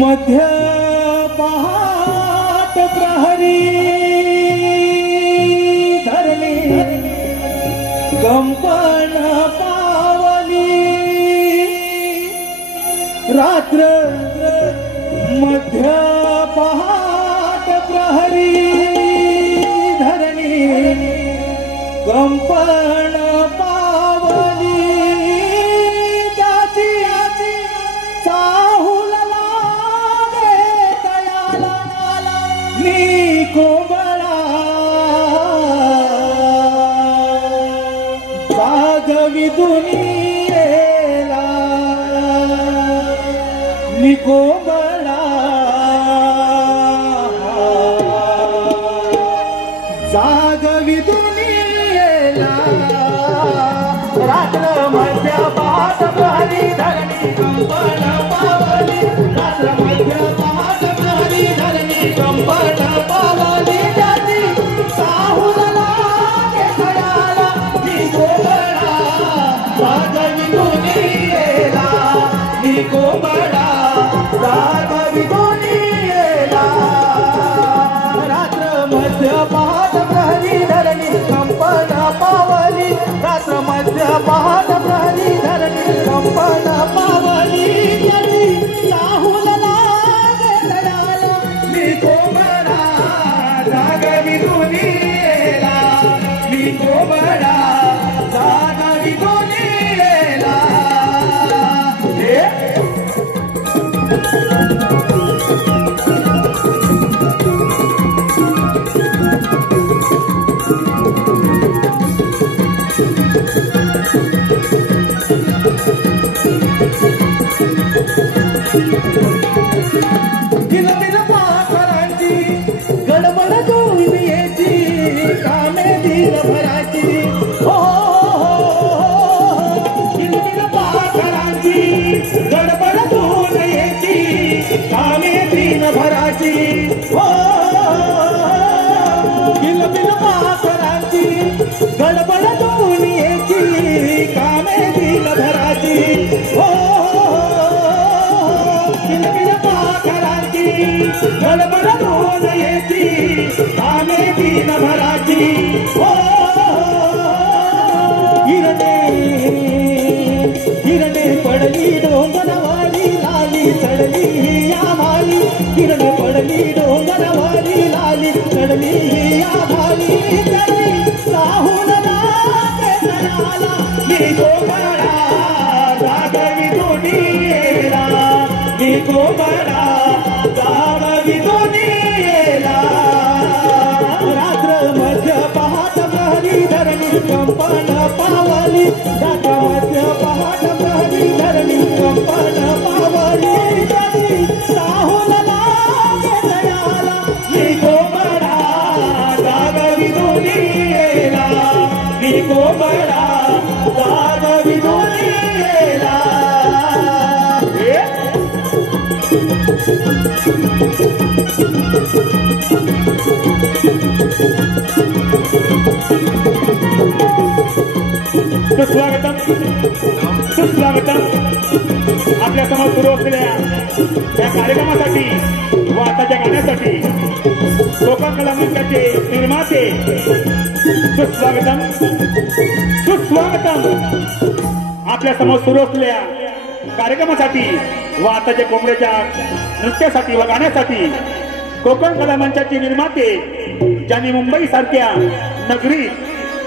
मध्य पहाट प्रहरी धरणी कंपन पावली रात्र मध्य पहाट प्रहरी धरणी कंपन पावली त्याची चाहूल लागे तयाला मी कोबळा जागवी दुनियेला मी कोबळा जागवी दुनियेला रात्र मध्य पहाट प्रहरी धरणी कंपन पावली रात्र मध्य पहाट प्रहरी धरणी कंपन पावली त्याची चाहूल लागे तयाला मी कोबळा जागवी दुनियेला मी कोबळा जागवी दुनियेला रात्र मध्य पहाट प्रहरी धरणी कंपन पावली रात्र मध्य पहाट प्रहरी धरणी कंपन पावली त्याची चाहूल लागे तयाला मी कोबळा जागवी दुनियेला मी कोबळा जागवी दुनियेला दिल दिल पाखरांची गडबड दुनियेची कामे दिल भराची हो दिल दिल पाखरांची गडबड दुनियेची कामे दिल भराची हो दिल दिल पाखरांची गडबड दुनियेची कामे दिल भराची हो गडबड दुनियेची कामे दिन भराची हो हिरणे हिरणे पडली डोंगरवाली लाली चढली या भाली हिरणे पडली डोंगरवाली लाली चढली या भाली चढली चाहूल लागे तयाला मी कोबळा जागवी दुनियेला मी कोबळा जागवी दुनियेला रात्र मध्य पहाट प्रहरी धरणी कंपन पावली रात्र मध्य पहाट प्रहरी धरणी कंपन पावली त्याची चाहूल लागे तयाला मी कोबळा जागवी दुनियेला मी कोबळा जागवी दुनियेला सुस्वागतम सुस्वागतम आपल्या समोर सुरू असलेल्या या कार्यक्रमासाठी व आताच्या गाण्यासाठी कोकण कला मंचाचे निर्माते सुस्वागतम सुस्वागतम आपल्या समोर सुरू असलेल्या कार्यक्रमासाठी व आताच्या कोंबड्याच्या नृत्यासाठी व गाण्यासाठी कोकण कला मंचाचे निर्माते ज्यांनी मुंबई सारख्या नगरी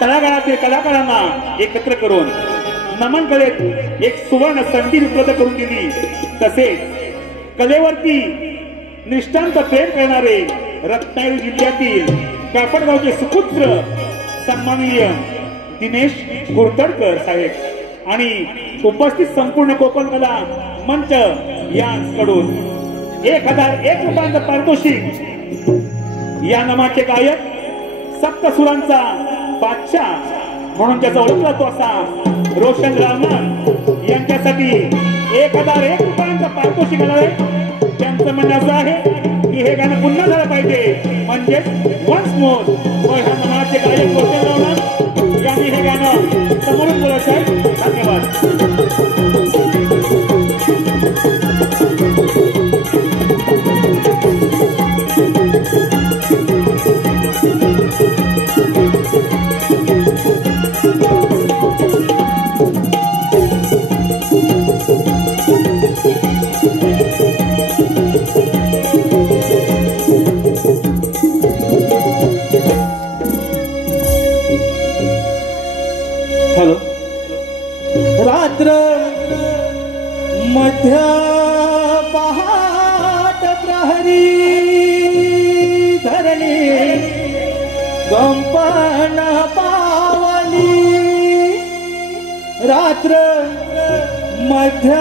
तळागाळातील कलाकारांना एकत्र करून नमन कलेत एक सुवर्ण संधी उपलब्ध करून दिली तसेच कलेवरती निष्ठांत प्रेम करणारे रत्नागिरी जिल्ह्यातील कापडगावचे सुपुत्र सन्माननीय दिनेश कुर्तडकर साहेब आणि उपस्थित संपूर्ण कोकण कला मंच यांकडून 1001 रुपयांचं पारितोषिक या नामाचे गायक सप्तसुरांचा बादशाह म्हणून त्याचा ओळखला तो असा रोशन रामन यांच्यासाठी 1001 रुपयांचं पारितोषिक आहे। त्यांचं म्हणणं असं आहे की हे गाणं पुन्हा झालं पाहिजे म्हणजे वन्स मोर व ह्या नामाचे गायक रोशन रामन यांनी हे गाणं समोरून बोलत आहे। धन्यवाद। मध्य पहाट प्रहरी धरणी कंपन पावली रात्र मध्य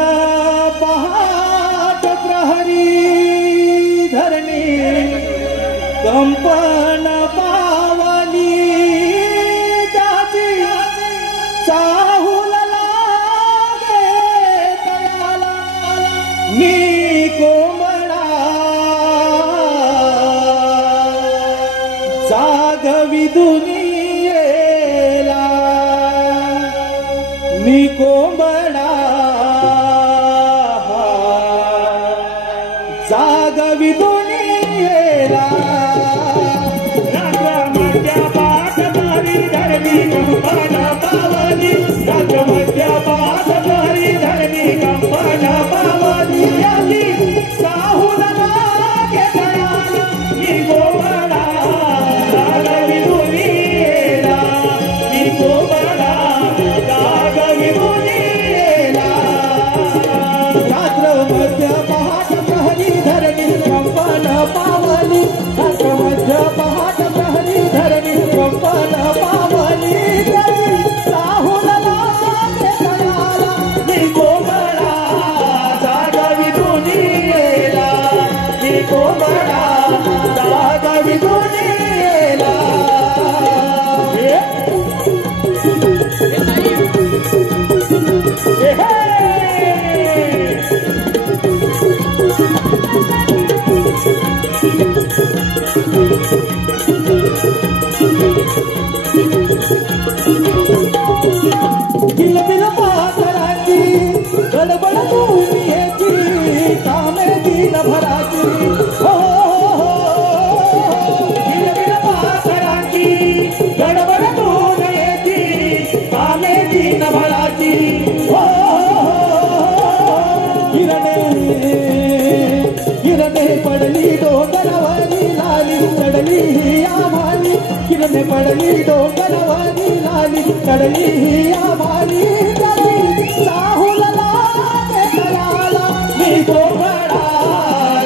पहाट प्रहरी धरणी कंपन पावली त्याची चाहूल लागे तयाला मी कोंबडा जागवी दुनियेला मी कोंबडा जागवी दुनियेला मध्य पाठ धरी धरणी कंपन पावली रात्र मध्य पाठ धरी धरणी कंपन पावली याची साहूल लागे तयाला मी कोंबडा जागवी दुनियेला मी कोंबडा जागवी दुनियेला रात्र मध्य पहाट प्रहरी धरणी कंपन पावली रात्र मध्य पहाट प्रहरी धरणी कंपन पावली साहूल लागे तयाला मी कोंबडा जागवी दुनियेला मी कोंबडा जागवी दुनियेला किलबिल पाखराची गडबड दुनियेची कामे दिनभराची हो बिलबिल पाखरांची गडबड दुनियेची कामे दिनभराची हो किरणे पडली डोंगरावरी लाली चढली ही आम्हाली किरणे पडली डोंगरावरी लाली चढली ही आम्हाली साहूल लागे तयाला मी कोंबडा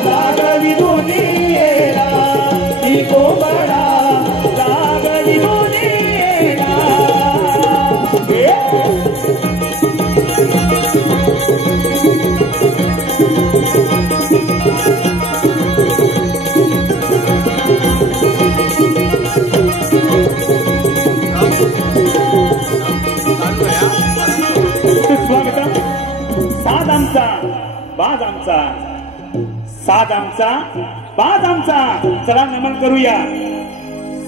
जागवी दुनियेला मी कोंबडा जागवी दुनियेला स्वागतम साध आमचा बाज आमचा साध आमचा बाज आमचा चला नमन करूया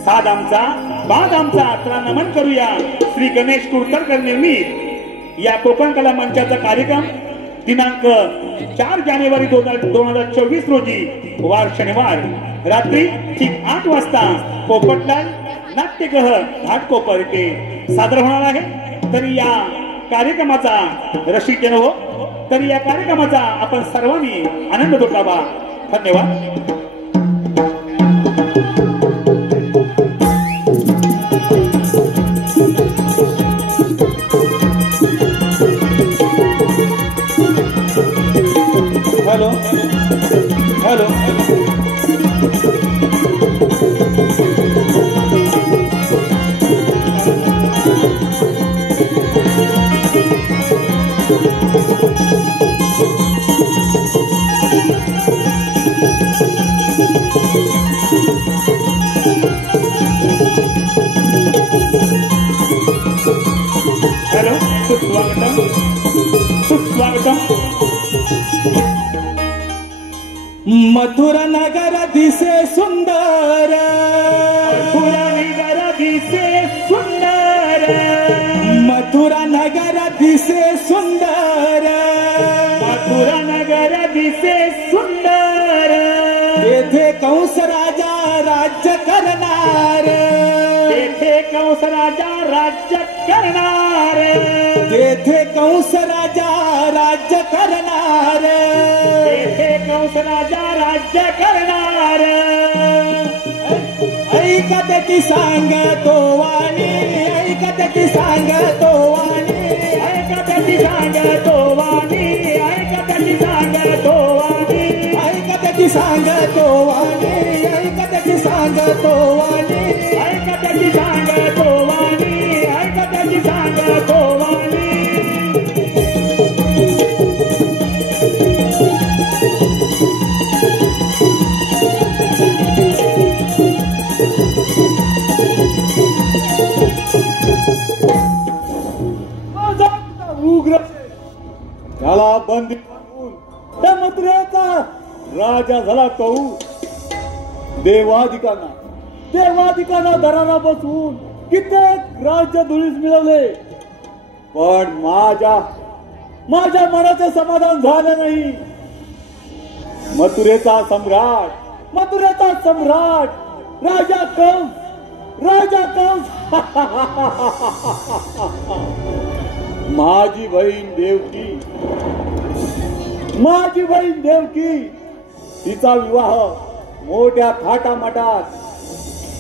साध आमचा बाज आमचा चला नमन करूया श्री गणेश कुरतरकर निर्मित या कोकण कला मंचाचा कार्यक्रम दिनांक 4 जानेवारी 2024 रोजी वार शनिवार रात्री ठीक 8 वाजता पोपटलाल नाट्यगृह घाटकोपर येथे सादर होणार आहे। तर या कार्यक्रमाचा रसिक हो तर या कार्यक्रमाचा आपण सर्वांनी आनंद लुटावा। धन्यवाद। हॅलो हॅलो हॅलो सुस्वागतम सुस्वागतम। मथुरा नगर दिसे सुंदर मथुरा नगर दिसे सुंदर मथुरा नगर दिसे सुंदर मथुरा नगर दिसे सुंदर येथे कंस राजा राज्य करणार तेथे कंस राजा राज्य करणार तेथे कंस राजा राज्य करणार तेथे कंस राजा राज्य करणार ऐकत की सांगतो वाणी ऐकत की सांगतो वाणी ऐकत की सांगतो वाणी सांगतो वाणी ऐका त्याची सांगतो वाणी ऐका त्याची सांगतो वाणी ऐका त्याची सांगतो वाणी उग्र त्याला बंदी करून त्या मथुरेचा राजा झाला तो देवाधिकांना दराला बसवून कित्येक राज्य धुळीस मिळवले, पण माझ्या मनाचे समाधान झालं नाही. मथुरेचा सम्राट राजा कंस माझी बहीण देवकी तिचा विवाह मोठ्या थाटामाटात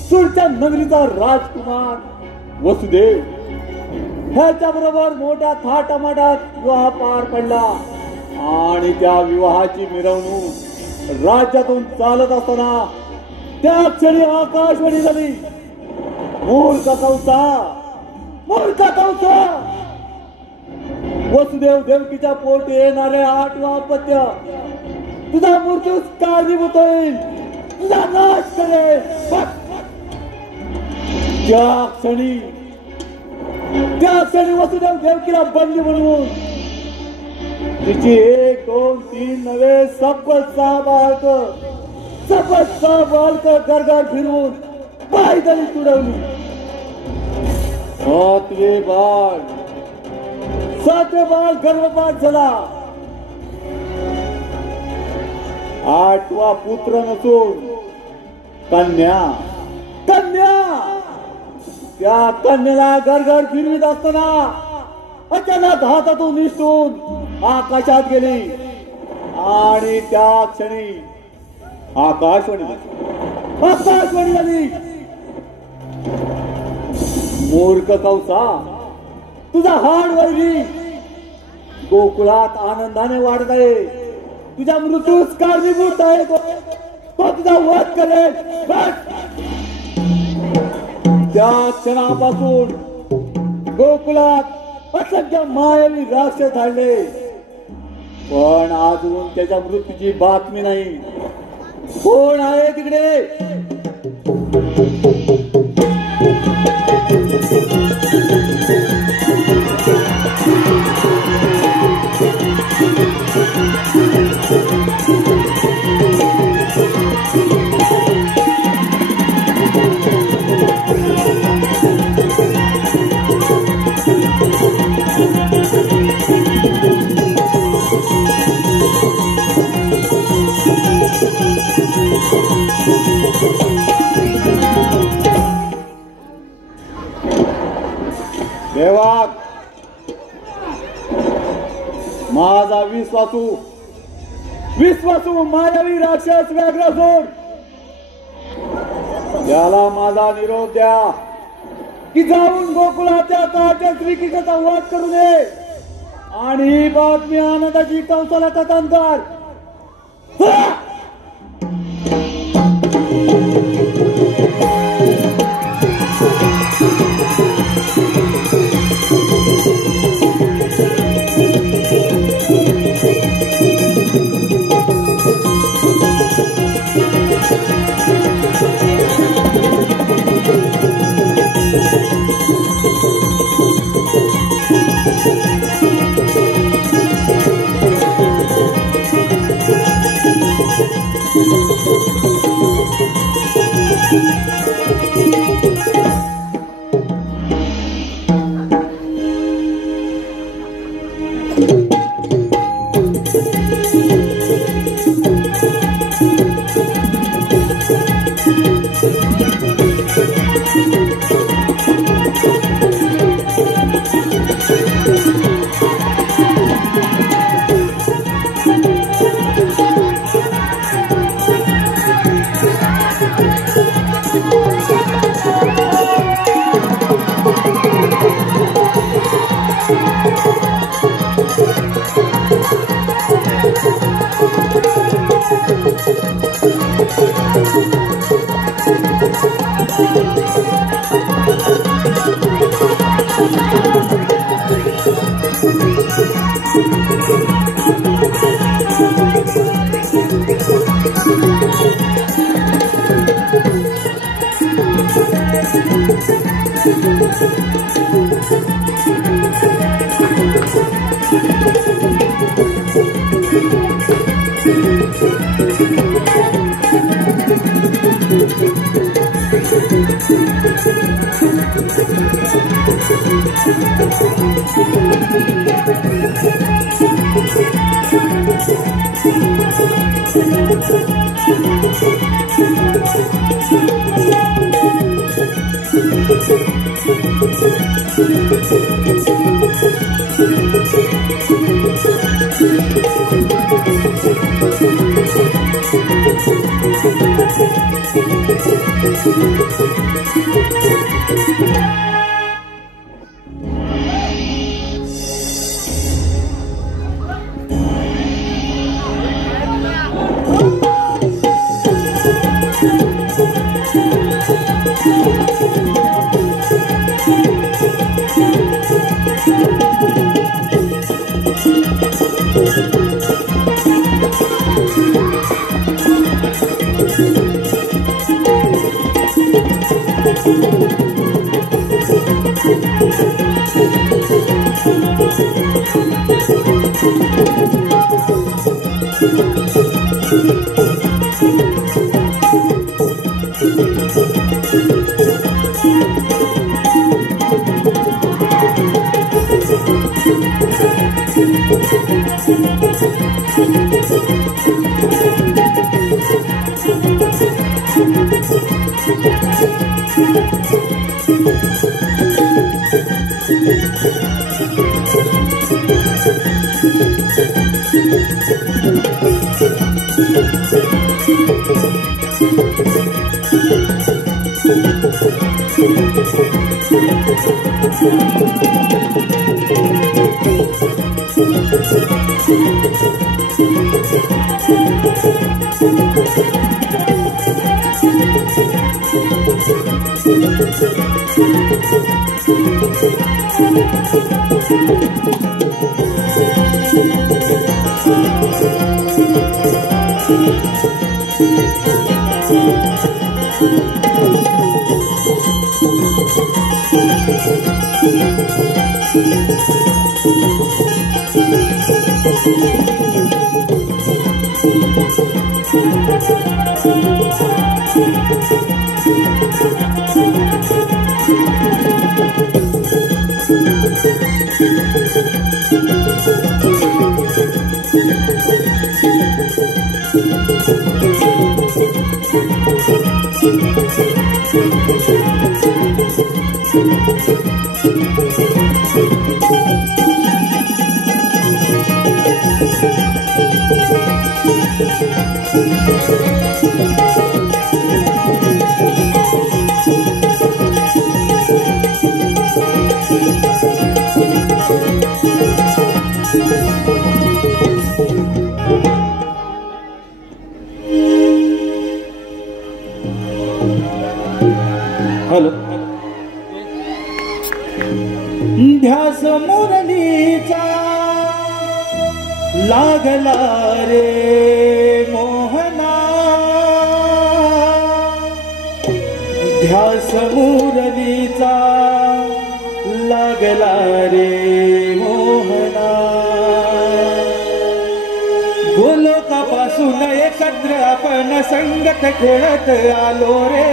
सुरच्या नगरीचा राजकुमार वसुदेव ह्याच्या बरोबर मोठ्या थाटामाटात विवाह पार पडला. आणि त्या विवाहाची मिरवणूक राज्यातून चालत असताना त्या क्षणी आकाशवाणी झाली, मूर्ख कंसा वसुदेव देवकीच्या पोटी येणारे 8वा अपत्य तुझा मृत्यूस कारणीभूत होईल, तुझा नाश करेल. त्या क्षणी वसुदेव देवकीला बंदी बनवून तिची 1, 2, 3 नव्हे सपत 6 बालक गरगर फिरवून पायदळी तुडवली. 7वे बाळ गर्भपात झाला. 8वा पुत्र नसून कन्या. त्या कन्याला गरगर फिरवीत असताना अचानक हातातून निसटून आकाशात गेली. आणि त्या क्षणी आकाशवाणी झाली, मूर्ख कंसा तुझा हाड वैरी गोकुळात आनंदाने वाढत आहे, तुझ्या मृत्यूस कारणीभूत आहे, तो तुझा वध करेल. त्या क्षणापासून गोकुळात असंख्य मायावी राक्षस धाडले, पण अजून त्याच्या मृत्यूची बातमी नाही. कोण आहे तिकडे? देवा माझा विश्वासू मायावी राक्षस व्याघ्रासूर त्याला माझा निरोप द्या की जाऊन गोकुळाच्या काळच्या श्रीकृष्णाचा वध करू नये आणि ही बातमी आनंदाची कंसाला कथन कर. हॅलो. ध्यास मुरलीचा लागला रे मोहना, ध्यास मुरलीचा लागला रे मोहना. गोलोकापासून एकत्र आपण संगत खेळत आलो रे,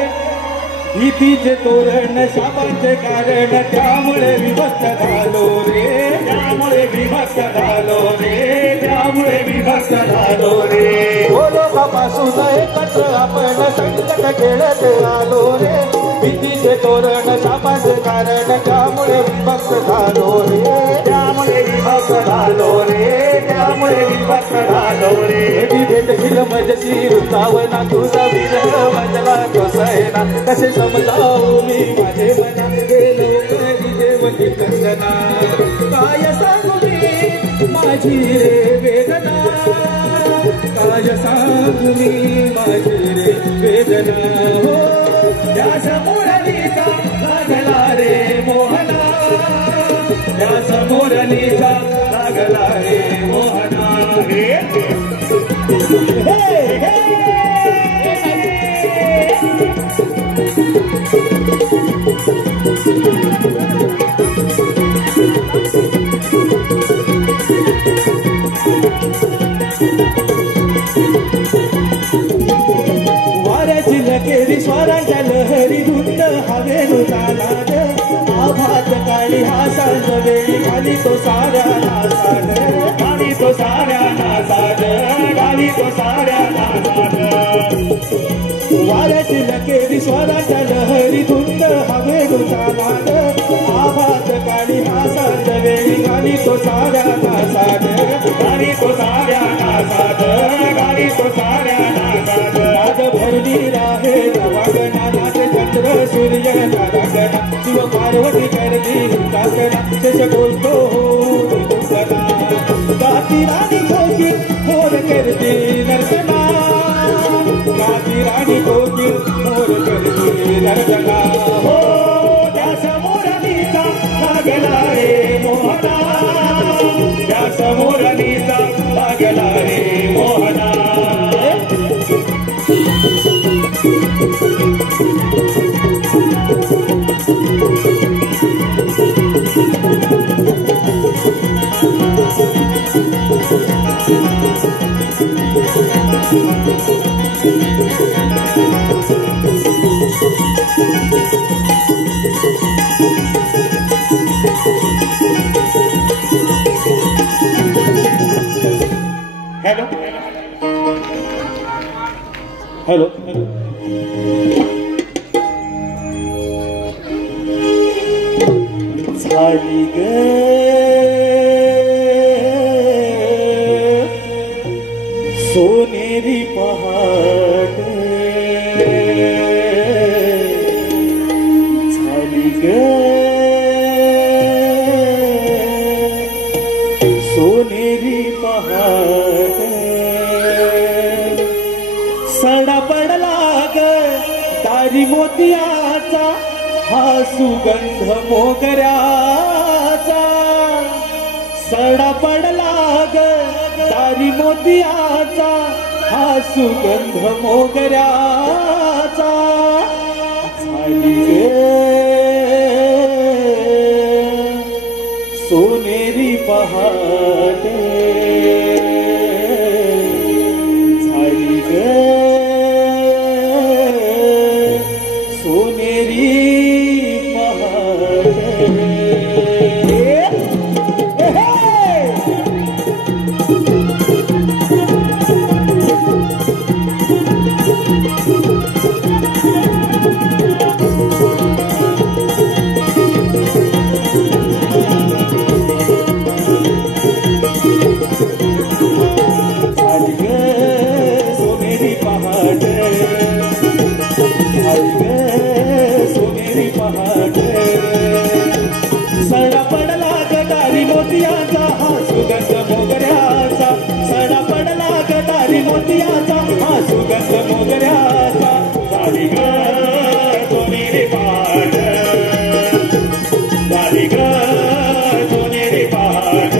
भीतीचे तोरण शापांचे कारण त्यामुळे विभक्त झालो रे, त्यामुळे विभक्त झालो रे, त्यामुळे विभक्त झालो रे. गोलोकापासून एकत्र आपण संकट खेळत आलो रे, भीतीचे तोरण शापांचे कारण त्यामुळे विभक्त झालो रे, त्यामुळे विभक्त झालो रे, त्यामुळे विभक्त झालो रे. भेटशील मजशी वृंदावना तुझा विरह मजला कोसयना, कसे समजावू मी माझे मना गेलो कधी देवती कंगना. काय सांगू मी माझी रे वेदना, काय सांगू मी माझी रे वेदना. हो त्या समोरलीचा लागला रे मोहना, त्या समोरलीचा लागला रे मोहना. वाऱ्याची लकेरी स्वरांच्या लहरी धुंद हवेनु जाणार आभात काळी हा सांज वेळी खाली तो साऱ्या नासाड गाली तो साऱ्या नासाड गाली तो साऱ्या नासाड वाऱ्याची लकेरी स्वरांच्या लहरी धुंद हवेनु जाणार आभात काळी हा सांज वेळी खाली तो साऱ्या नासाड गाली तो साऱ्या नासाड गाली तो साऱ्या नासाड आज भरली राहे वागणानाथ चंद्र सूर्य तारागणा शिव पार्वती करली काकणा शश बोलतो हो गाती राणी कोकिल मोर करती नर्तना गाती राणी कोकिल मोर करती नर्तना हो त्या समोरणीचा लागला रे मोहना त्या समोरणीचा लागला रे मोहना हॅलो हॅलो झाली ग सोनेरी पहाट झाली ग सोनेरी पहाट सडा पडला ग दारी मोतियाचा हा सुगंध मोगऱ्याचा सडा पडला ग दारी मोतियाचा हा सुगंध मोगऱ्याचा झाली ग सोनेरी पहाट झाली ग सोनेरी पहाट सडा पडला गटारी मोतियाचा हा सुगंध मोगऱ्याचा सडा पडला गटारी मोतियाचा हा सुगंध मोगऱ्याचा झाली ग सोनेरी पहाट झाली ग सोनेरी पहाट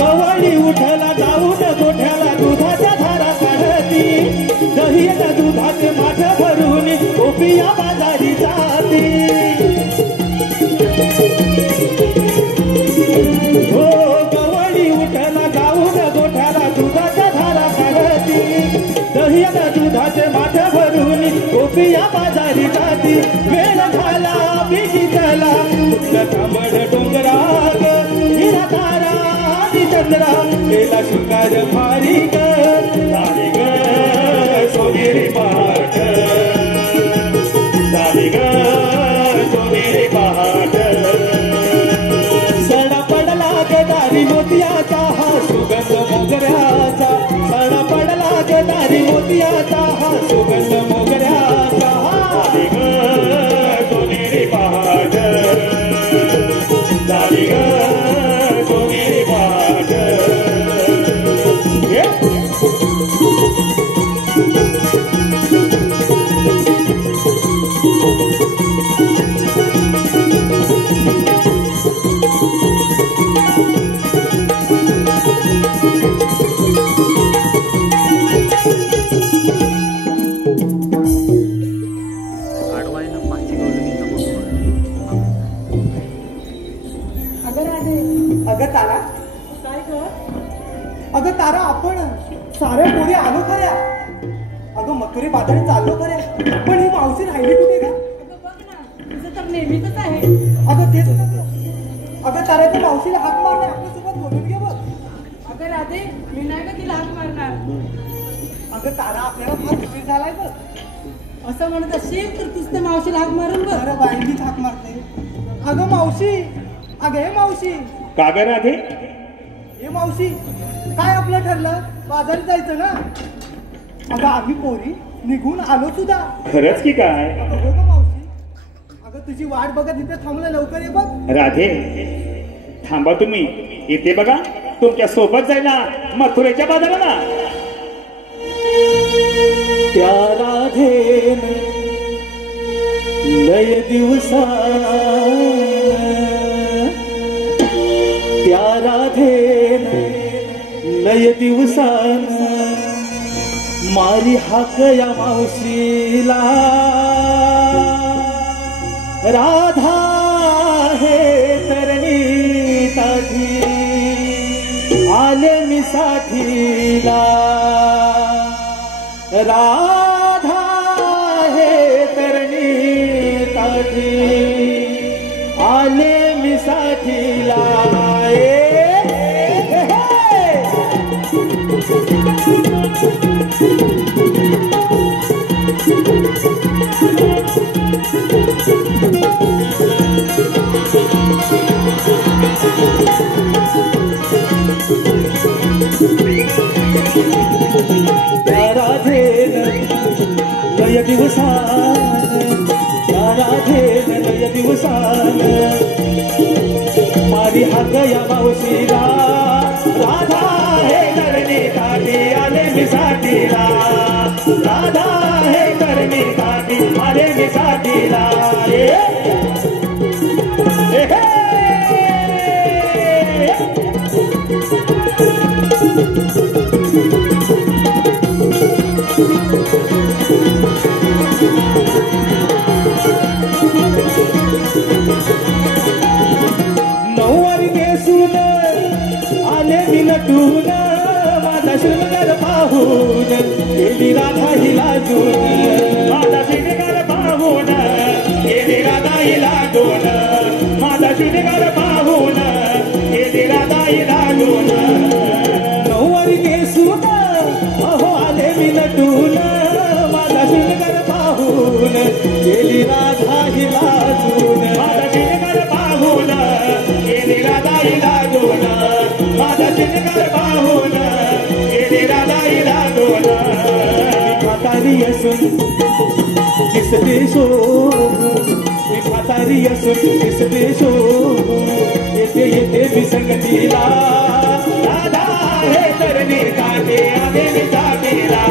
गवळी उठला जाऊन गोठ्याला दुधाच्या धारा काढती दहीला दुधाचे माठ भरून ओपिया बाजारी जाते हो गवळी उठला जाऊन गोठ्याला दुधाच्या धारा काढती दहीला दुधाचे माठ भरून ओपिया बाजारी जाती वेळ झाला बिगी चला कुठलं तांबड डोंगराग हिरा तारा चंद्रा केला शिकार भारी ग झाली ग सोनेरी पहाट झाली ग सोनेरी पहाट सडा पडला ग दारी मोतियाचा हा सुगंध मोगऱ्याचा सडा पडला ग दारी मोतियाचा हा सुगंध मोगऱ्याचा झाली ग सोनेरी पहाट झाली ग सोनेरी पहाट अगं तारा, काय ग? अगं तारा, आपण साऱ्या पोरी आलो खऱ्या. अगं मथुरे बाजारी चाललो खऱ्या, पण ही मावशी राहिली कुठे का? अगं बघ ना, तुझं तर नेहमीच आहे. अगं तेच ना. अगं तारा, त्या मावशीला हाक मारणे आपल्यासोबत बोलून घे बघ. अगं राधे, मी नाही का तिला हाक मारणार. अगं तारा, आपल्याला फार उशीर झालाय बघ. असं म्हणत असेल तर तूच त्या मावशीला हाक मारून बघ. अरे बाई, मीच हाक मारते. अगं मावशी, अगं हे मावशी, का ग राधे? हे मावशी, काय आपलं ठरलं? बाजारात जायचं ना? अगं आम्ही पोरी निघून आलो सुद्धा. खरंच की काय? अगं हो गं मावशी, अगं तुझी वाट बघत इथे थांबलं, लवकर ये बघ. राधे थांबा तुम्ही इथे बघा, तुमच्या सोबत जायला मथुरेच्या बाजाराला. त्या राधेन लय दिवसा, त्या राधेन लय दिवसान मारी हाक या मावशीला. राधा हे तरणी ताठी आले मी साठीला. राधा हे तरणी ताठी आले मी साठीला. त्या राधेन लय दिवसान, त्या राधेन लय दिवसान मारी हाक या मावशीला. राधा हे करणी काठी आले मी साठीला. राधा हे करणी काठी आले मी साठीला. नऊवारी नेसून आले मी नटून, माझा शृंगार पाहून गेली राधा ही लाजून. माझा शृंगार पाहून गेली राधा ही लाजून. माझा शृंगार पाहून गेली राधा ही लाजून. नऊवारी नेसून अहो आले मी नटून, माझा शृंगार पाहून गेली राधा ही लाजून. माझा शृंगार पाहून गेली राधा ही लाजून. माझा शृंगार पाहून गेली राधा ही लाजून. म्हातारी असून दिसते शोभून, मी म्हातारी असून दिसते शोभून, येते येते मी संगतीला. राधा हे तरणी काठी आले मी साठीला.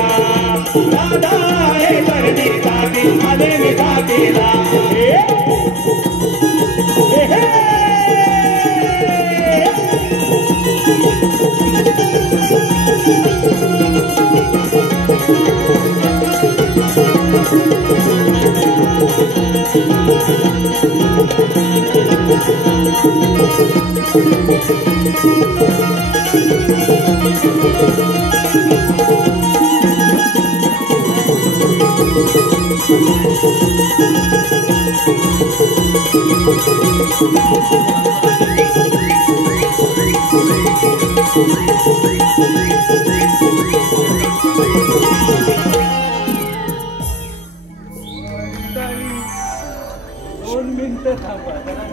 राधा हे तरणी काठी आले मी साठीला. दोन मिनिटं थांबा जरा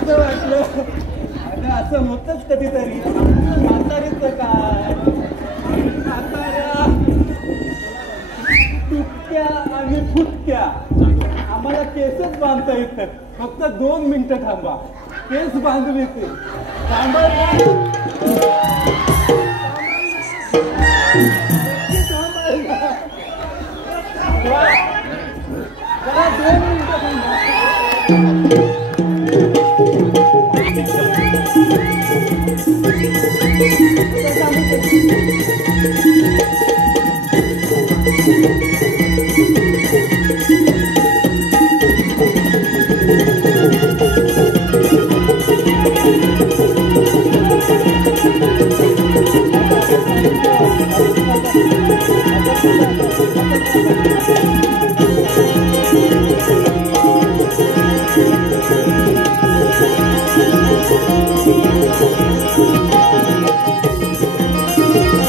असं वाटलं अगं असं होतच कधीतरी. म्हातारीचं काय, म्हाताऱ्या तुटक्या आणि फुटक्या, आम्हाला केसच बांधता येतं. फक्त 2 मिनिटं थांबा, केस बांधून येते. थांबा जरा 2 मिनिटं थांबा.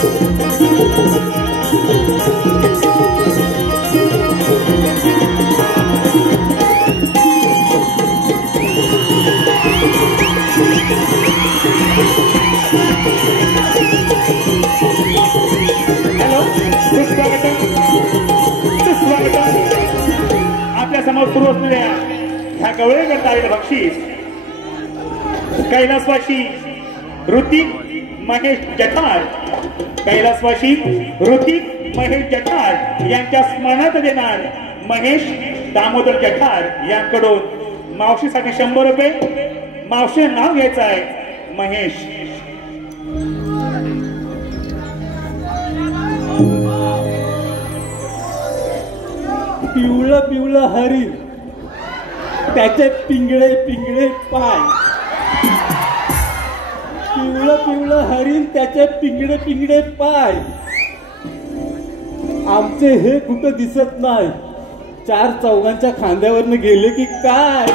हॅलो, सुस्वागतम सुस्वागतम. आपल्या समोर सुरू असलेल्या ह्या गवळेकर तारेला बक्षीस कैलासवासी ऋतिक महेश जठार, कैलासवासी ऋतिक महेश जठार यांच्या स्मरणार्थ देणार महेश दामोदर जठार यांकडून मावशीसाठी 100 रुपये. मावशी नाव घ्यायचं आहे महेश. पिवळं पिवळं हरिण त्याचे पिंगळे पिंगळे पाय. पिवळं पिवळं हरिण त्याचे पिंगळे पिंगळे पाय. आमचे हे कुठं दिसत नाही. 4 चौघांच्या खांद्यावरनं गेले की काय.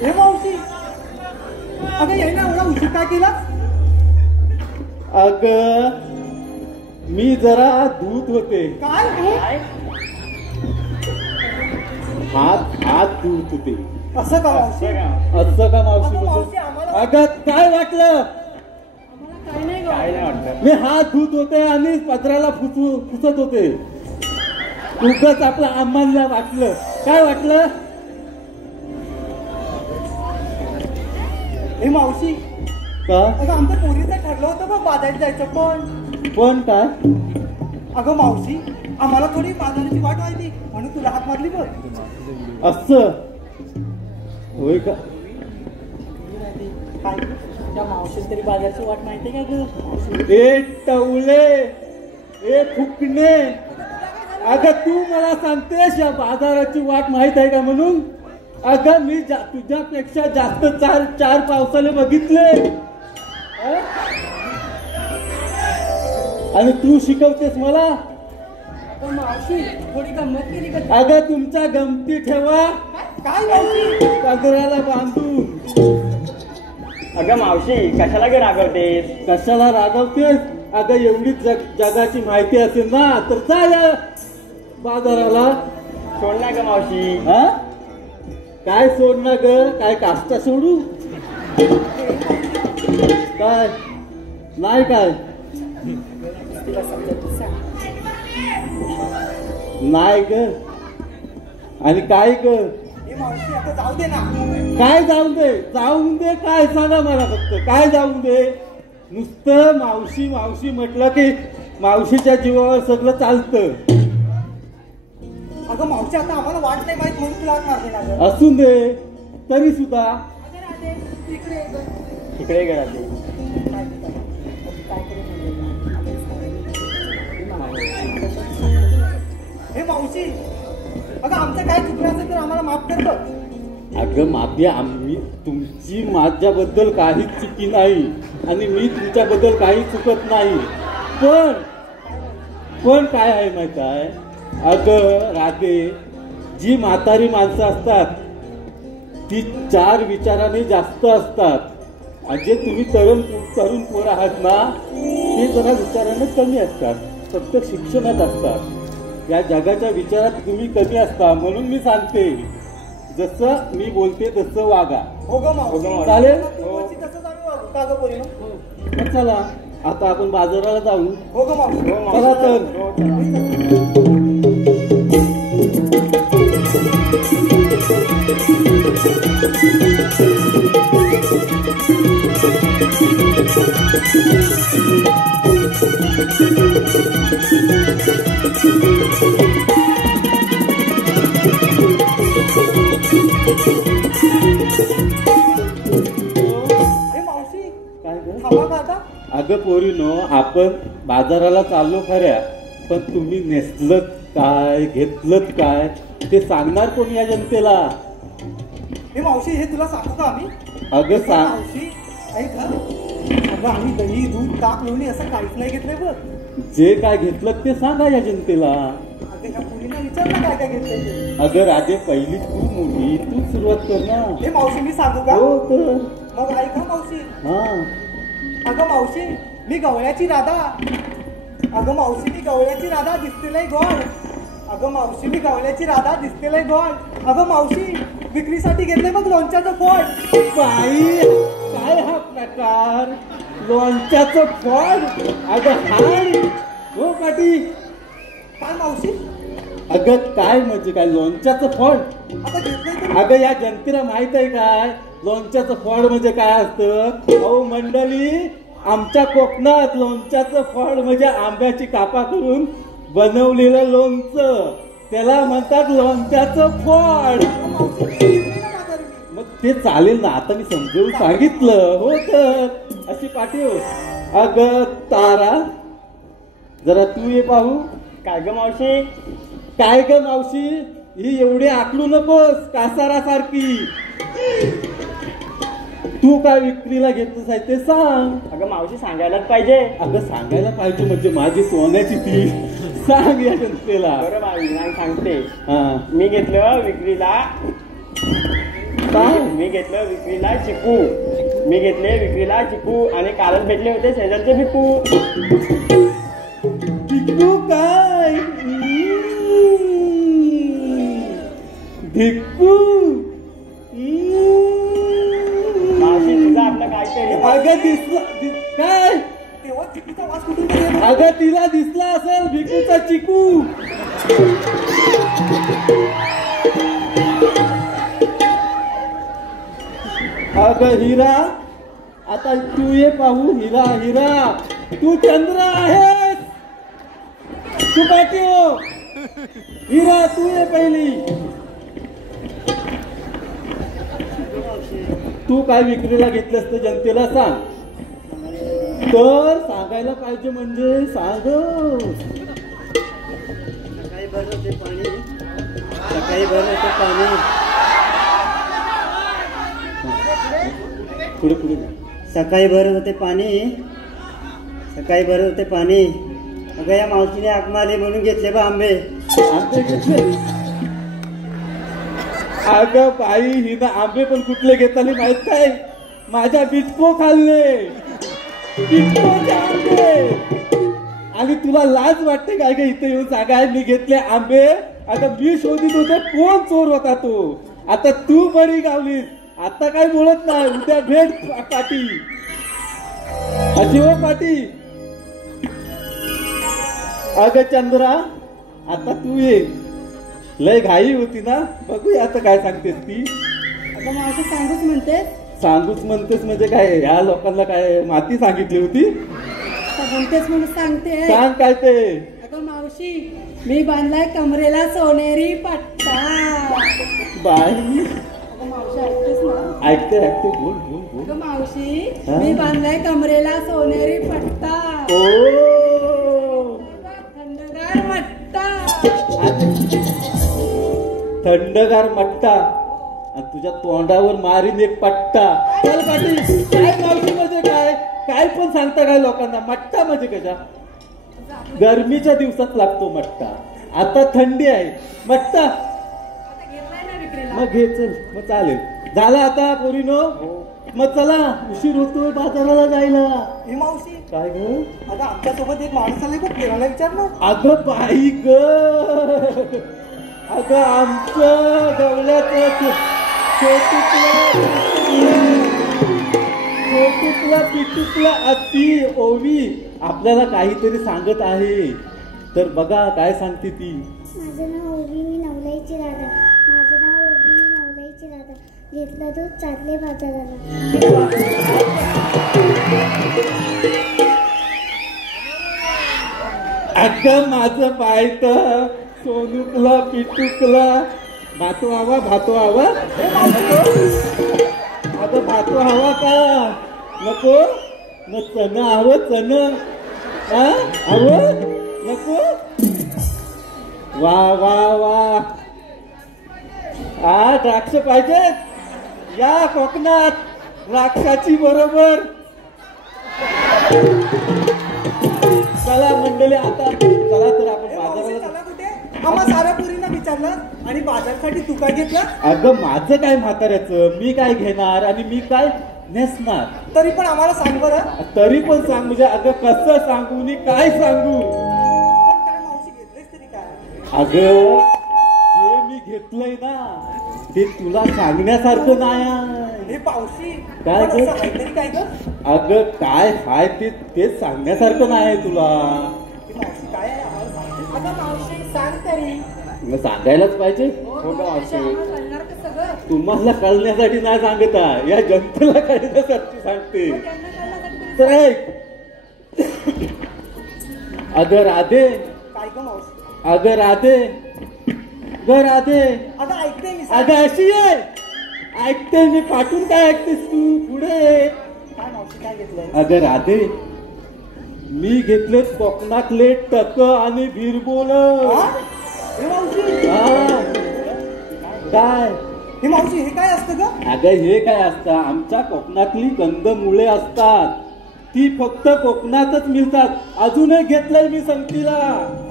हे मावशी अगं यायला एवढा उशीर काय केला? अग मी जरा दूध होते. काय हे? हात दूध होते. असं का मावशी? असं का मावशी अगं मावशी, बोलते? आम्हाला- अगं काय वाटलं? आम्हाला काही नाही गं. मी हात धुत होते आणि पत्राला पुसत होते. उगाच आपलं आम्हाला वाटलं. काय वाटलं? हे मावशी का? अगं आमच्या पोरीचं ठरलं होतं बघ बाजारात जायचं पण काय? अगं मावशी आम्हाला थोडी बाजाराची वाट माहिती म्हणून तुला हात मारली बघ. असं होय का? काय त्या मावशीला तरी बाजारची वाट माहिती का गं? ए टवले, ए फुकणे, अगं तू मला सांगतेस या बाजाराची वाट माहित आहे का म्हणून? अगं मी तुझ्यापेक्षा जास्त चार पावसाले बघितले हं? आणि तू शिकवतेस मला? अगं मावशी थोडी गंमत केली का? अगं तुमच्या गमती ठेवा काय मावशी? पदराला बांधून. अगं मावशी कशाला ग रागवतेस? कशाला रागवतेस? अगं एवढीच जगाची माहिती असेल ना तर जा या बाजाराला. सोड ना ग मावशी. हा? काय सोडणार ग? काय काष्टा सोडू? काय नाही काय नाही ग. आणि काय ग? हे मावशी आता जाऊ दे ना. काय जाऊन दे? जाऊन दे काय सांगा मला फक्त. काय जाऊन दे? नुसतं मावशी मावशी म्हटलं की मावशीच्या जीवावर सगळं चालतं. अगं मावशी आता आम्हाला वाट नाही माहित म्हणून तुला हात मारली ना गं. असून दे तरी सुद्धा अगं राधे, इकडे ये गं. तिकडे गेला हे मावशी अगं आमचं काय चुकलं असेल तर आम्हाला माफ कर बघ. अगं माफी आम्ही तुमची माझ्याबद्दल काहीच चुकी नाही आणि मी तुमच्याबद्दल काही चुकत नाही. पण काय आहे माहित आहे? अगं राधे, जी म्हातारी माणसं असतात ती 4 विचाराने जास्त असतात. आणि जे तुम्ही तरुण पोर आहात ना ते जरा विचाराने कमी असतात. फक्त शिक्षणात असतात. या जगाच्या विचारात तुम्ही कमी असता. म्हणून मी सांगते जसं मी बोलते तसं वागा. हो गं मावशी. चालेल? तू बोलशील तसंच आम्ही वागू. का गं पोरीनो? मग चला आता आपण बाजाराला जाऊ. हो गं मावशी. चला तर. हे मावशी काय ग? थांबा का आता? अगं पोरीनो, आपण बाजाराला चाललो खऱ्या पण तुम्ही नेसलत काय घेतलत काय ते सांगणार कोण या जनतेला? हे मावशी हे तुला सांगू का आम्ही? अगं सांग. मावशी ऐक हा. अगं आम्ही दही दूध ताक लोणी असं काहीच नाही घेतलंय बघ. जे काय घेतलं ते सांगा या जनतेला. अगं ह्या पोरीनं विचार ना काय काय घेतलंय. अगं राजे, पहिली तू मोठी, तू सुरुवात कर ना. हे मावशी मी सांगू का? हो तर. मग ऐका मावशी. हा. अगं मावशी, मी गवळ्याची राधा. अगं मावशी, मी गवळ्याची राधा दिसतेलय गोड. अगं मावशी, मी गवळ्याची राधा दिसतेलय गोड. अगं मावशी, विक्रीसाठी घेतलंय मग लोणच्याचं फळ. बाई, काय हा प्रकार? लोणच्याचं फळ? अगं हाय हो पाटी. काय मावशी? अगं काय म्हणजे काय लोणच्याचं फळ? आता घेतलंय तर अगं या जनतेला माहित आहे काय लोणच्याचं फळ म्हणजे काय असतं? अहो मंडळी, आमच्या कोकणात लोणच्याचं फळ म्हणजे आंब्याची कापा करून बनवलेलं लोणचं, त्याला म्हणतात लोणच्याचं फळ. मावशी, घेतलंय ना म्हातारी मी. मग ते चालेल ना, आता मी समजावून सांगितलं. हो तर अशी पाठव. अगं तारा, जरा तू ये पाहू. काय ग मावशी? काय ग मावशी, ही एवढे आकलू नकोस कासारासारखी. तू काय विक्रीला घेतलंस आहे ते सांग. अगं मावशी, सांगायलाच पाहिजे. अगं सांगायला पाहिजे म्हणजे माझी सोन्याची ती सांग या जनतेला. बरं मावशी, नाही सांगते. हा मी घेतलं विक्रीला काय? मी घेतलं विक्रीला चिकू. मी घेतले विक्रीला चिकू आणि कालच भेटले होते शेजारचे भिकू. भिक्कू काय? भिक्कू. मावशी, तुझं आपलं काहीतरी. अगं दिसला काय? तेव्हा चिकूचा वास कुठून तरी येत होता. अगं तिला दिसला असेल भिकूचा चिकू. अगं हिरा, आता तू ये पाहू. हिरा हिरा, तू चंद्र आहेस. तू पाठी हो. हिरा तू ये पहिली. तू काय विक्रीला घेतलंस तर जनतेला सांग. तर सांगायला पाहिजे म्हणजे सांग. सकाळी भरलं होते पाणी. सकाळी भरलं होते पाणी. पुढे पुढे सकाळी भरत होते पाणी. सकाळी भरत होते पाणी. अगं या मावशीने आग मारली म्हणून घेतले बा आंबे. आंबे घेतले. अगं बाई, हिनं आंबे पण कुठले घेतले माहित काय? माझ्या बिटको खाल्ले. बिटकोचे आंबे. आणि तुला लाज वाटते काय ग इथे येऊन सांगाय मी घेतले आंबे? आता मी शोधित होते कोण चोर होता तो. आता तू बरी गावलीस. आता काय बोलत नाही. उद्या भेट पाटी. अशी हो पाटी. अगं चंद्रा, आता तू ये. लय घाई होती ना. बघूया आता काय सांगतेस ती. अगं मावशी, सांगूच म्हणते. सांगूच म्हणतेस म्हणजे काय? ह्या लोकांना काय माती सांगितली होती? म्हणतेच म्हणून सांगते. सांग काय ते. अगं मावशी, मी बांधलाय कमरेला सोनेरी पट्टा. बाई, अगं मावशी, ऐकतेस ना? ऐकते ऐकते. बोल बोल बोल. अगं मावशी, हा? मी बांधलाय कमरेला सोनेरी पट्टा. ओ, थंडगार मट्टा. थंडगार मट्टा. आणि तुझ्या तोंडावर मारीन एक पट्टा. चल पाटील, काय मावशी म्हणजे काय? काय पण सांगता काय लोकांना? मट्टा म्हणजे कशा? गरमीच्या दिवसात लागतो मट्टा. आता थंडी आहे. मट्टा आता घेतलाय ना विक्रीला. मग घे. चल मग चालेल. झाला आता पोरीनो. मग चला, उशीर होतोय बाजाराला जायला. हे मावशी, काय ग? अगं आमच्यासोबत एक माणूस आलाय बघ, फिरायला विचारलं. अगं बाई ग. अगं आमचं गवल्याचं छोटूतला पिटूतला अति ओवी आपल्याला काहीतरी सांगत आहे. तर बघा काय सांगते ती. माझं नाव ओवी, मी नवलाईची राधा. माझं नाव ओवी, मी नवलाईची राधा. घेतलं दूध, चालले बाजाराला. अगं माझं पायत सोनूकला पिटूकला भातो हवा भातो हवा. अगं भातो हवा का नको? मग चण हवं चण. हवं नको? वा वा वा. द्राक्ष पाहिजेत या कोकणात. द्राक्षाची बरोबर. चला मंडळी, आता चला तर आपण हे मावशी, बाजाराला. चला कुठे? आम्हा साऱ्या पुरींना माझ्यासाठी तू काय घेतलं? अगं माझं काय म्हाताऱ्याचं, मी काय घेणार आणि मी काय नेसणार? तरी पण आम्हाला सांग बरं. तरी पण सांग म्हणजे अगं कसं सांगू मी काय सांगू? पण काय मावशी घेतलंयस तरी काय? अगं जे मी घेतलंय ना ते तुला सांगण्यासारखं नाही. हे मावशी काय पण ग? असं काहीतरी काय ग? अगं काय हाय ते सांगण्यासारखं नाही तुला. हे मावशी काय आहे आम्हाला सांग. अगं मावशी सांग तरी. मग सांगायलाच पाहिजे. हो का मावशी? आम्हाला कळणार कसं गं? तुम्हाला कळण्यासाठी नाही सांगत आहे, या जनतेला कळण्यासाठी सांगते. मग त्यांना कळण्यासाठी तर ऐक. अगं राधे, काय ग मावशी? अगं राधे, ग राधे, अगं ऐकते मी. अगं अशी आहे. ऐकते मी, पाठून काय ऐकतेस तू? पुढे. काय मावशी काय घेतलंय? अगं राधे, मी घेतले कोकणातले टक आणि भिरबोल. हा? हे मावशी, काय? हे मावशी हे काय असतं ग? अगं हे काय असतं, आमच्या कोकणातली कंदमुळे असतात, ती फक्त कोकणातच मिळतात. अजूनही घेतलंय मी संगतीला.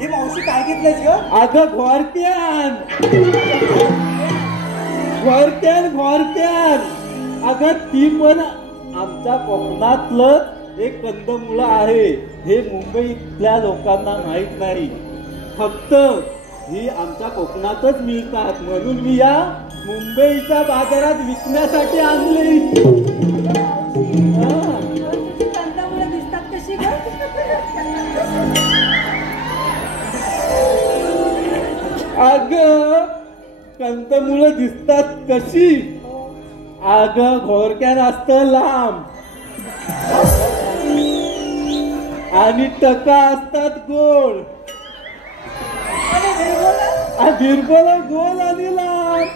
हे मावशी काय घेतलंयस ग? अगं घोरट्यान, घोरट्यान, घोरट्यान. अगं ती पण आमच्या कोकणातलं एक कंदमुळं आहे. हे मुंबईतल्या लोकांना माहित नाही. फक्त ही आमच्या कोकणातच मिळतात, म्हणून मी या मुंबईच्या बाजारात विकण्यासाठी आणली. तुझी कंदमुळं दिसतात कशी गं? अगं कंदमुळं दिसतात कशी? अगं घोरक्यान असतं लांब आणि टका असतात गोल. भिरबोल गोल आणि लांब.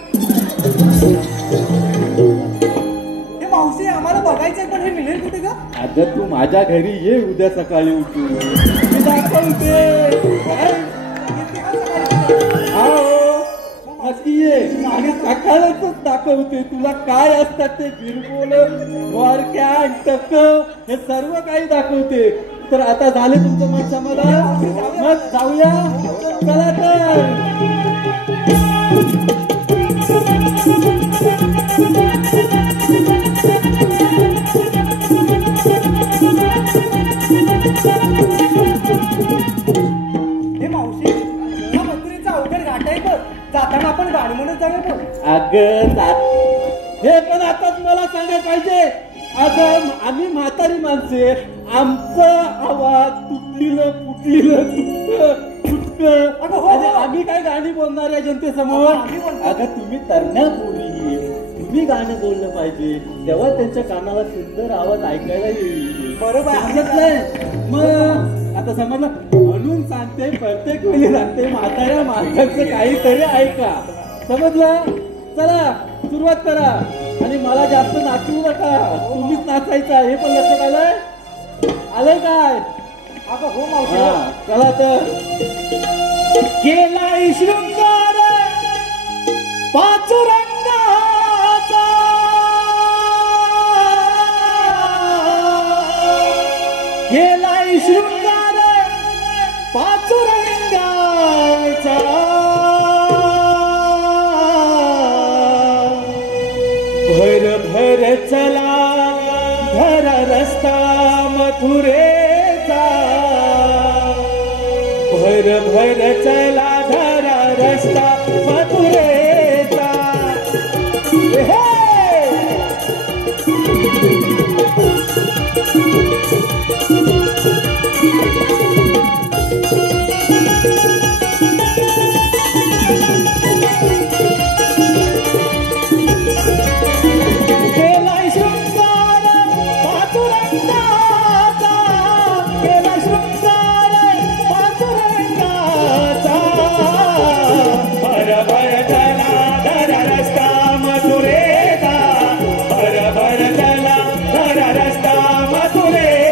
हे मावशी आम्हाला बघायचंय, पण हे मिळेल कुठे ग? अगं तू माझ्या घरी ये उद्या सकाळी उठून, मी दाखवते. नक्की ये आणि सकाळच दाखवते तुला काय असतात ते भिरबोल, घोरक्या, टक हे सर्व काही दाखवते. तर आता झाले तुमचं मन समाधान, मग जाऊया. चला तर. हे मावशी या मथुरेचा अवघड घाट आहे बघ. जाताना आपण गाडी म्हणून जाऊया बघ. अगं हे पण आताच मला सांगायला पाहिजे. अगं आम्ही म्हातारी माणसे, आमचं आवाज तुटलेलं फुटलेलं तुटक. आणि आम्ही काय गाणी बोलणार आहे जनतेसमोर? अगं तुम्ही तरण्या बोली, तुम्ही गाणं बोललं पाहिजे, तेव्हा त्यांच्या कानाला सुंदर आवाज ऐकायला येईल. बरोबर. समजलंय? मग आता समजलं म्हणून सांगते, प्रत्येक वेळी सांगते, म्हाताऱ्या माणसाचं काहीतरी ऐका. समजलं? चला सुरुवात करा आणि मला जास्त नाचवू नका, तुम्हीच नाचायचा. हे पण लक्षात आलंय काय? अगं हो मावशी. हा चला तर. केलाय शृंगार पाचुरंगाचा, केलाय शृंगार पाचुरंगाचा, भर भर चला धरा रस्ता मथुरेचा, भर भर चला धरा रस्ता मथुरेचा. हे केलाय शृंगार पाचुरंगाचा, केलाय शृंगार पाचुरंगाचा, भर भर चला धरा रस्ता मथुरेचा, भर भर चला धरा रस्ता मथुरेचा.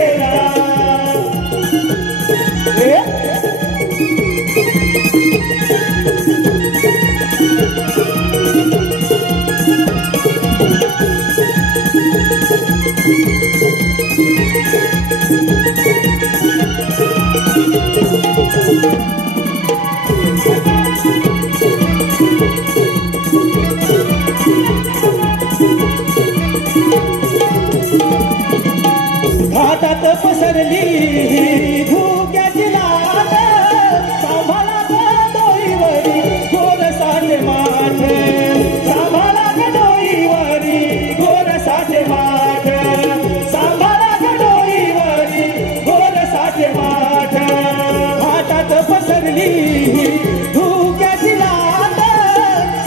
धरली धुक्याची लाट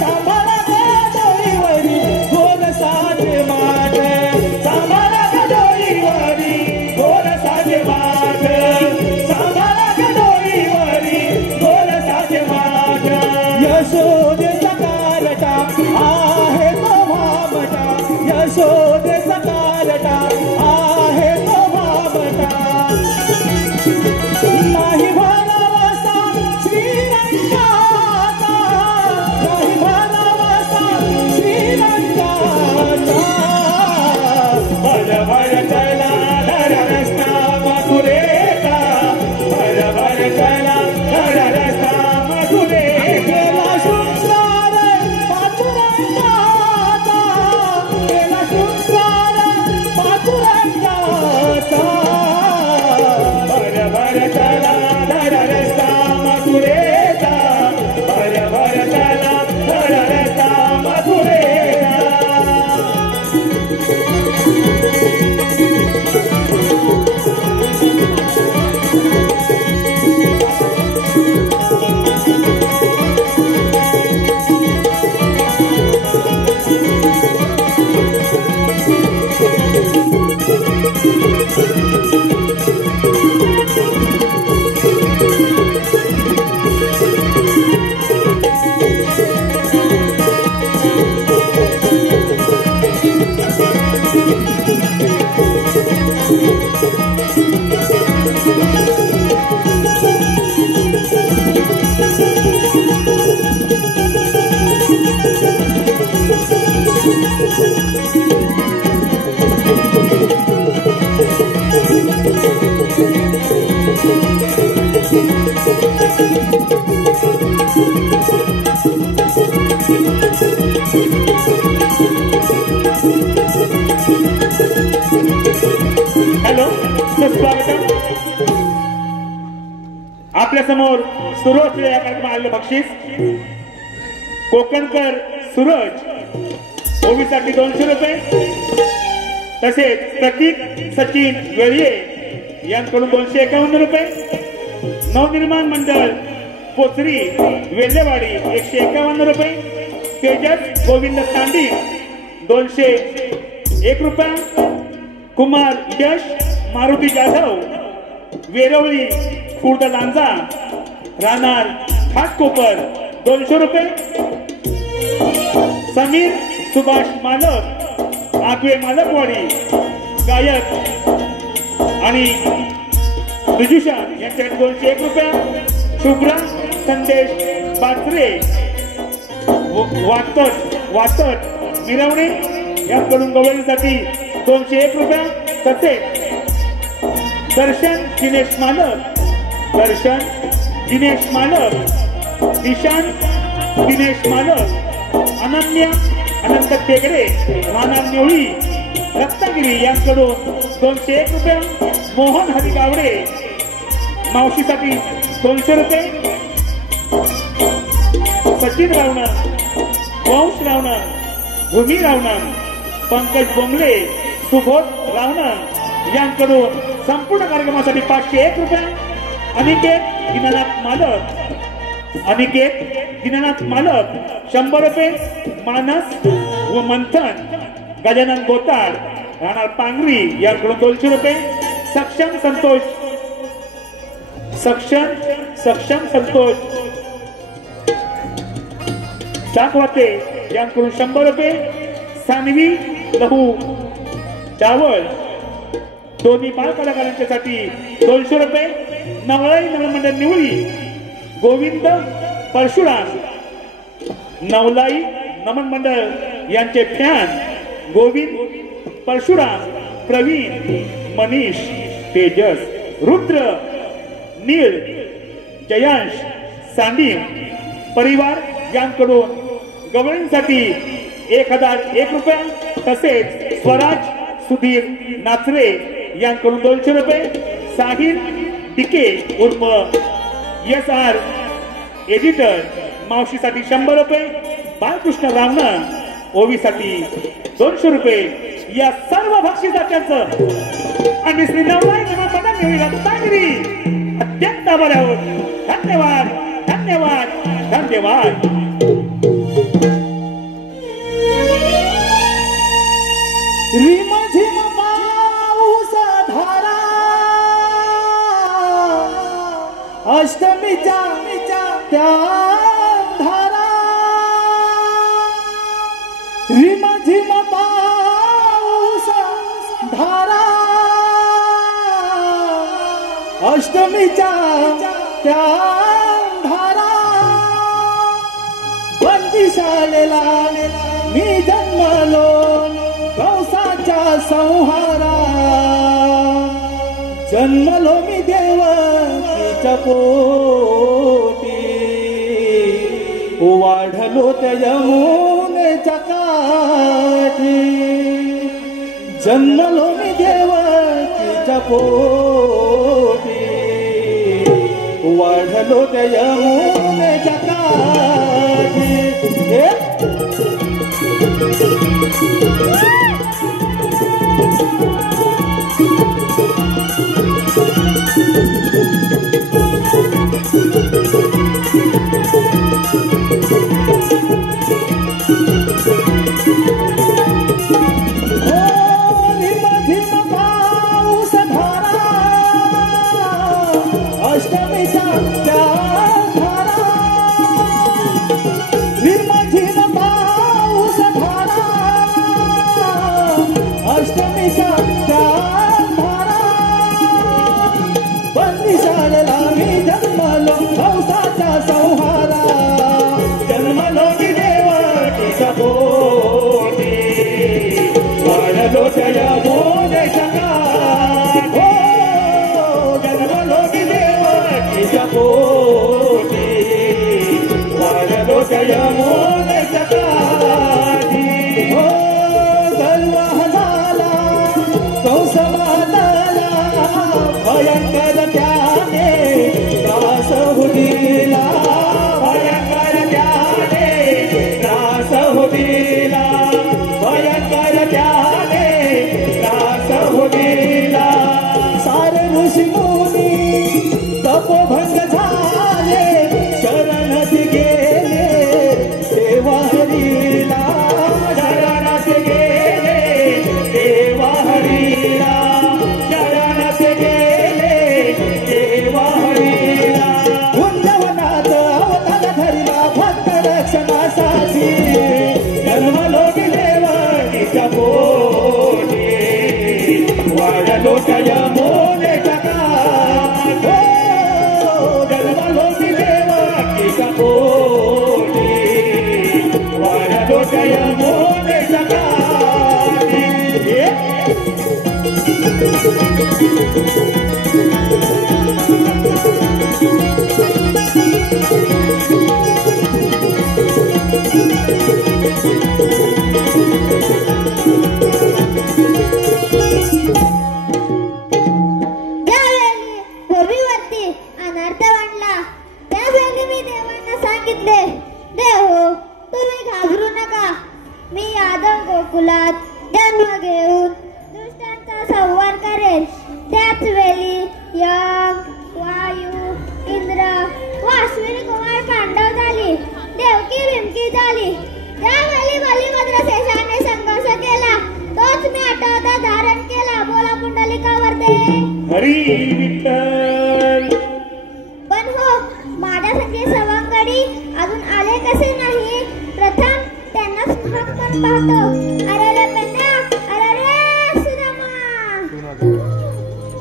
सांभाळा डोईवरी गोल साजे माट सांभाळा डोईवरी गोल साजे माट सांभाळा डोईवरी गोल साजे माट यशोदेचा कारटा आहे तो भामटा यशोदेचा कारटा आहे तो भामटा नाही भरावसा श्रीरंगाचा नाही भरावसा श्रीरंगाचा भर भर चला धर रस्ता मथुरेचा भर भर चला धर रस्ता मथुरेचा गेला शृंगार पाचुरंगाचा गेला शृंगार पाचुरंगाचा भर भर चला धर रस्ता मथुरेचा भर भर चला धर रस्ता मथुरेचा हॅलो स्वागतम आपल्या समोर सुरू असलेल्या या कार्यक्रमात आलेलं बक्षीस कोकणकर सूरज ओबीसाठी 200 रुपये तसेच प्रतीक सचिन वेळिये यांकडून 251 रुपये नवनिर्माण मंडळ पोचरी वेल्लेवाडी 151 रुपये तेजस गोविंद सांडी 201 रुपया कुमार यश मारुती जाधव वेरवळी खुर्द लांजा राहणार घाटकोपर 200 रुपये समीर सुभाष मालक आगवे मालकवाडी गायक आणि विजुषा यांच्याकडे 201 रुपया शुभ्रा संदेश बात्रे वातट मिरवणे यांकडून गवळीसाठी 201 रुपया तसेच दर्शन दिनेश मालक ईशान दिनेश मालक अनन्या अनंत टेगडे राणा नेवळी रत्नागिरी यांकडून 201 रुपया मोहन हरी गावडे मावशीसाठी 200 रुपये सचिन रावणा वंश रावणा भूमी रावणा पंकज बोंगले सुबोध रावणा यांकडून संपूर्ण कार्यक्रमासाठी 501 रुपये अनिकेत दीनानाथ मालक 100 रुपये मानस व मंथन गजानन गोताड राहणार पांगरी यांकडून 200 रुपये सक्षम संतोष चाकवाते यांकडून 100 रुपये सानवी लहू चावळ दोन्ही बाल कलाकारांच्यासाठी 200 रुपये नवलाई नवमंडळ निवळी गोविंद परशुराम नवलाई नमन मंडळ यांचे फॅन गोविंद परशुराम प्रवीण मनीष तेजस रुद्र नील जयांश सांडीम परिवार यांकडून गवळींसाठी 1001 रुपये तसेच स्वराज सुधीर नाचरे यांकडून 200 रुपये साहिल डिके उर्फ SR एडिटर मावशीसाठी 100 रुपये बालकृष्ण रावणा ओवीसाठी 200 रुपये या सर्व बक्षिसाच्यांचं आणि श्री नवलाई नमन मंडळ रत्नागिरी अत्यंत आभारी आहोत. धन्यवाद धन्यवाद धन्यवाद. रिमझिम पाऊस धारा अष्टमीच्या त्या धारा रिमझिम पाऊस धारा अष्टमीच्या त्या धारा बंदिशालेला मी जन्मलो कंसाच्या संहारा जन्मलो मी देवकीच्या पोटी वाढलो त्या यमुनेच्या काठी जन्मलो मी देवकीच्या पोटी वाढलो त्या यमुनेच्या काठी.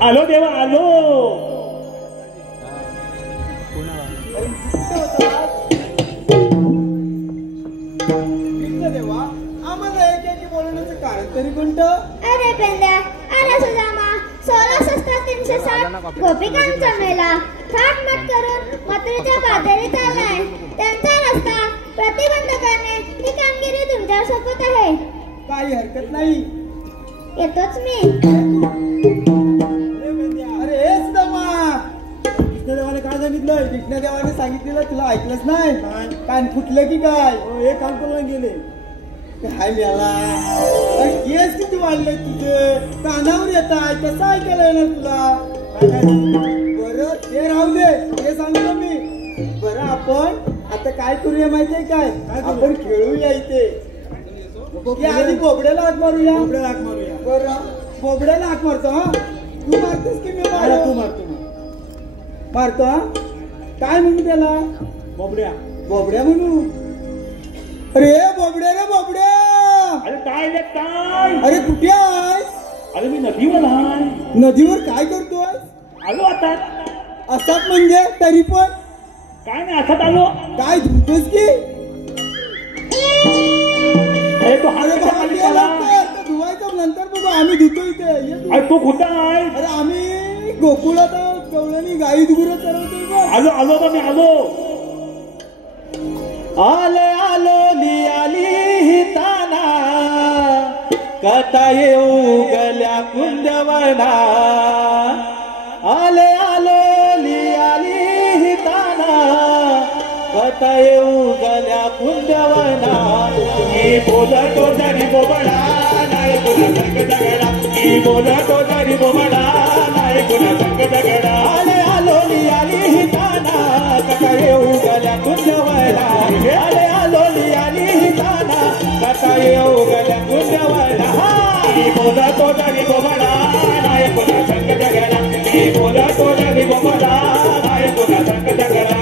आलो देवा आलो. देवा आम्हाला एक बोलण्याचं कारण तरी कोणतं? अरे पेंद्या अरे सुदामा 16,360 गोपिकांचा मेला थाटमाट करून मथुरेच्या पादरी चाललाय. त्यांचा रस्ता प्रतिबंध करणे ही कामगिरी तुमच्या सोबत आहे. काही हरकत नाही, येतोच मी. अरे सुदामा कृष्णदेवाने काय सांगितलं? कृष्णदेवाने सांगितलेलं तुला ऐकलंच नाही? कान फुटलं की काय? हे काम करून गेले काय मेला? केस किती वाढले तुझे? कानावर येत आहे, कसं ऐकायला येणार तुला? बरं ते राहू दे, ते सांगतो मी. बरं आपण आता काय करूया माहितीये काय, आपण खेळूया इथे. की आधी बोबड्याला हाक मारूया. बोबड्याला हाक मारूया. बरं बोबड्याला हाक मारतो. हा तू मारतोस की मी मारू? तू मारतो. हा काय म्हणू त्याला? बोबड्या. बोबड्या म्हणू. अरे बोबड्या रे बोबड्या. अरे काय रे काय? अरे कुठे आहेस? अरे मी नदीवर आहे. नदीवर काय करतोय? आलो आता. असतात म्हणजे तरी पण काय नाही असत आलो. काय धुतोस की? अरे तू अरे धुवायचं नंतर बघू, आम्ही धुतो इथे. अरे तू कुठं आहे? अरे आम्ही गोकुळात गवळणी गाई गुरं चरवतोय बघ. आलो आलो बा मी आलो. आले आलो लियाली हिताना कथा येऊ गल्या कुंदवना. आले आलो लियाली हिताना कथा येऊ गल्या कुंदवना. मी बोलतो जरी बोबडा नाही कुणा संग दगडा. मी बोलतो जरी बोबडा नाही कुणा संग दगडा. आले आलो लियाली हिताना कथा येऊ गल्या कुंदवना. आले आलो लियाली हिताना कथा येऊ गल्या कुंदवना. मी बोलतो जरी बोबडा नाही कुणा संग दगडा. मी बोलतो जरी बोबडा नाही कुणा संग दगडा.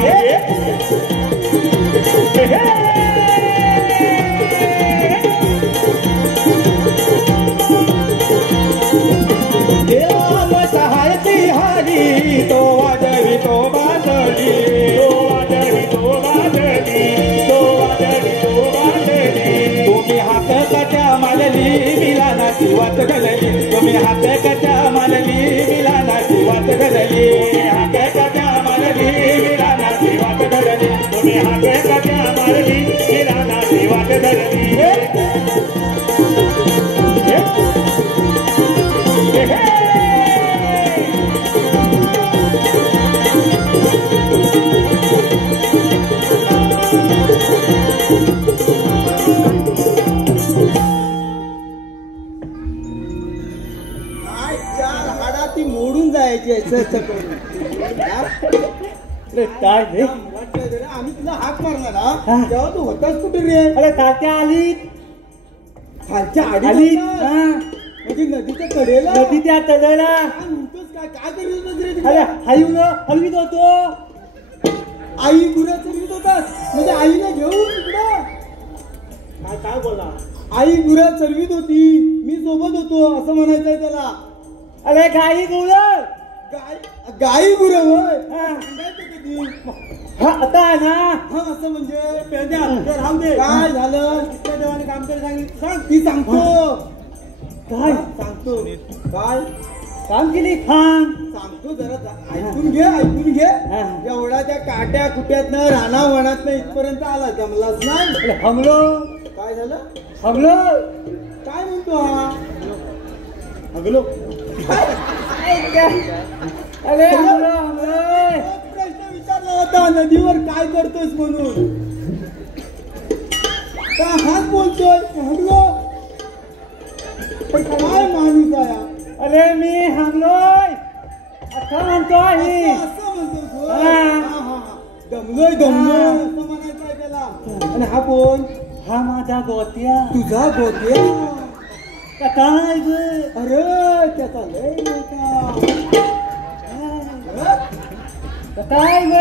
देवा सहायती हारी तो वाजवी तो बाजली. तो वादळी तो वादळी तो वादळी तो वादळी. तुम्ही हात कट्या मालली मिलानाची वाट घालली. तुम्ही हात कट्या मालली मिलानाची वाट घालली. हात कट्या मारली विरानाची वाट धरली. तुम्ही हात कट्या मारली विरानाची वाट धरली. काय चार हाडा ती मोडून जायची असं करून. काय रे? आम्ही तुला हाक मारणार हा तेव्हा तू होतास कुठे रे? अरे तात्या आली. खालच्या आली. आडी हा. म्हणजे नदीच्या कडेला. नदी त्या तळेला. काय म्हणतोस काय काय करीत होतास रे तिकडे? अरे हलवीन हलवीत होतो. आई गुरा चरवीत होतास म्हणजे आईला घेऊन तिकडं. काय काय बोला? आई गुरा चरवीत होती, मी सोबत होतो असं म्हणायचंय त्याला. अरे गाई गुरं. गाई गुर होय. हा. सांगायचं कधी? हा आता ना. हा असं म्हणजे राहू दे. काय झालं? कृष्ण देवाने काम करायला सांगितलं. सांग ती सांगतो. काय सांगतो काय काम केली खान. सांगतो जरा ऐकून घे ऐकून घे. हा. एवढा त्या काट्या कुट्यातनं राणा वनातनं इथपर्यंत आला जमलाच नाही. अरे हमलो. काय झालं? हमलो. काय म्हणतो हा? हगलो. अरे हमलो हमलो. प्रश्न विचारला होता नदीवर काय करतोस म्हणून. का हाच बोलतोय हगलो. काय माणूस आहे? अरे मी हमलोय असं म्हणतोय. असं म्हणतो हा. दमलोय दमलोय असं म्हणायचं आहे त्याला. आणि हा कोण? हा माझा गोत्या. तुझा गोत्या. काय ग? अरे त्याचा लय मोठा. काय ग?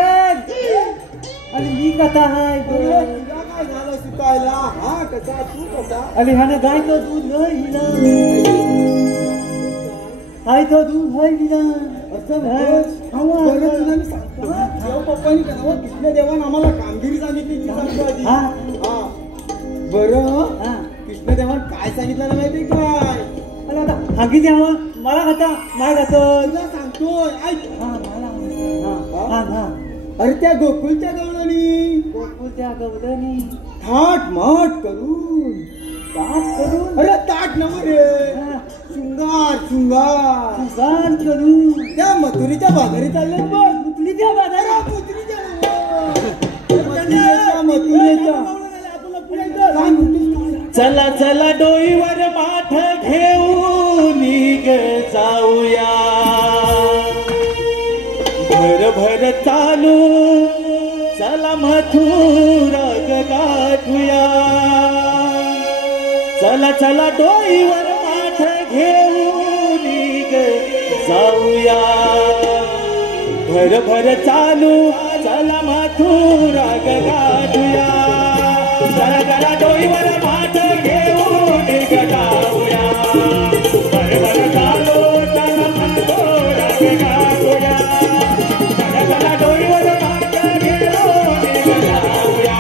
आणि मी कथा हाय ग. तुला काय झालं सुकायला? हा कसा तू कसा? अरे ह्यानं गाय तो दूध नाही हिला. हाय तो दूध हाय हिला. असं बरं तुला मी सांगतो. देव पप्पानी करावं कृष्ण देवान आम्हाला कामगिरी सांगितली ती सांगतो आधी. हा. हा बरं हा. कृष्ण देवान काय सांगितलं ना माहिती काय? अरे आता हागी द्यावं मला खाता माय खातो. तुला सांगतोय ऐक. हा मला हा हा. अरे त्या गोकुळच्या गवळणी गोकुळच्या गवळणी थाट माट करून ताट करून. अरे ताट नव रे शृंगार शृंगार सुगार करून त्या मथुरीच्या बाजारी चालले बघ. मुतलीच्या बाजारात. चला चला डोईवर माठ घेऊन जाऊया भर चालू चला मथुरा गाठूया चला चला डोईवर माठ घेऊन ग जाऊया भर चालू चला मथुरा गाठूया चला चला डोईवर माठ घेऊन ग जाऊया भर चालू चला मथुरा गाठूया चला चला डोईवर माठ घेऊन ग जाऊया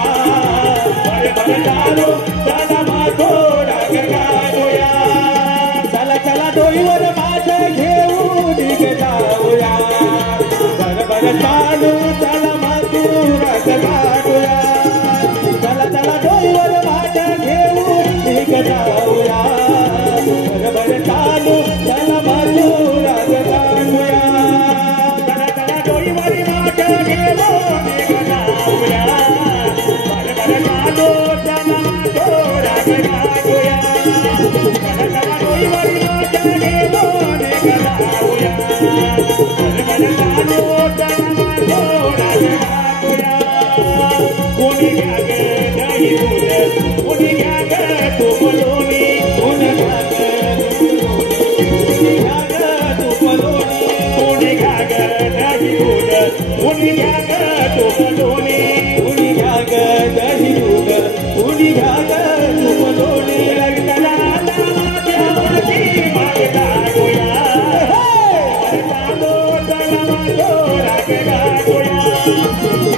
भर चालू चला मथुरा गाठूया चला चला डोईवर माठ घेऊन ग जाऊया भर चालू चला मथुरा गाठूया चला चला डोईवर माठ घेऊन ग जाऊया भर चालू चला मथुरा गाठूया चला चला डोईवर माठ घेऊन ग जाऊया भर चालू चला मथुरा गाठूया चला चला डोईवर माठ घेऊन ग जाऊया भर चालू कोणी घ्या ग दही दूध कोणी घ्या ग तूप लोणी कोणी घ्या ग तूप लोणी कोणी घ्या ग दही दूध कोणी घ्या ग तूप लोणी कोणी घ्या ग दही दूध कोणी घ्या ग तूप लोणी रंगला देवाची मागता गोया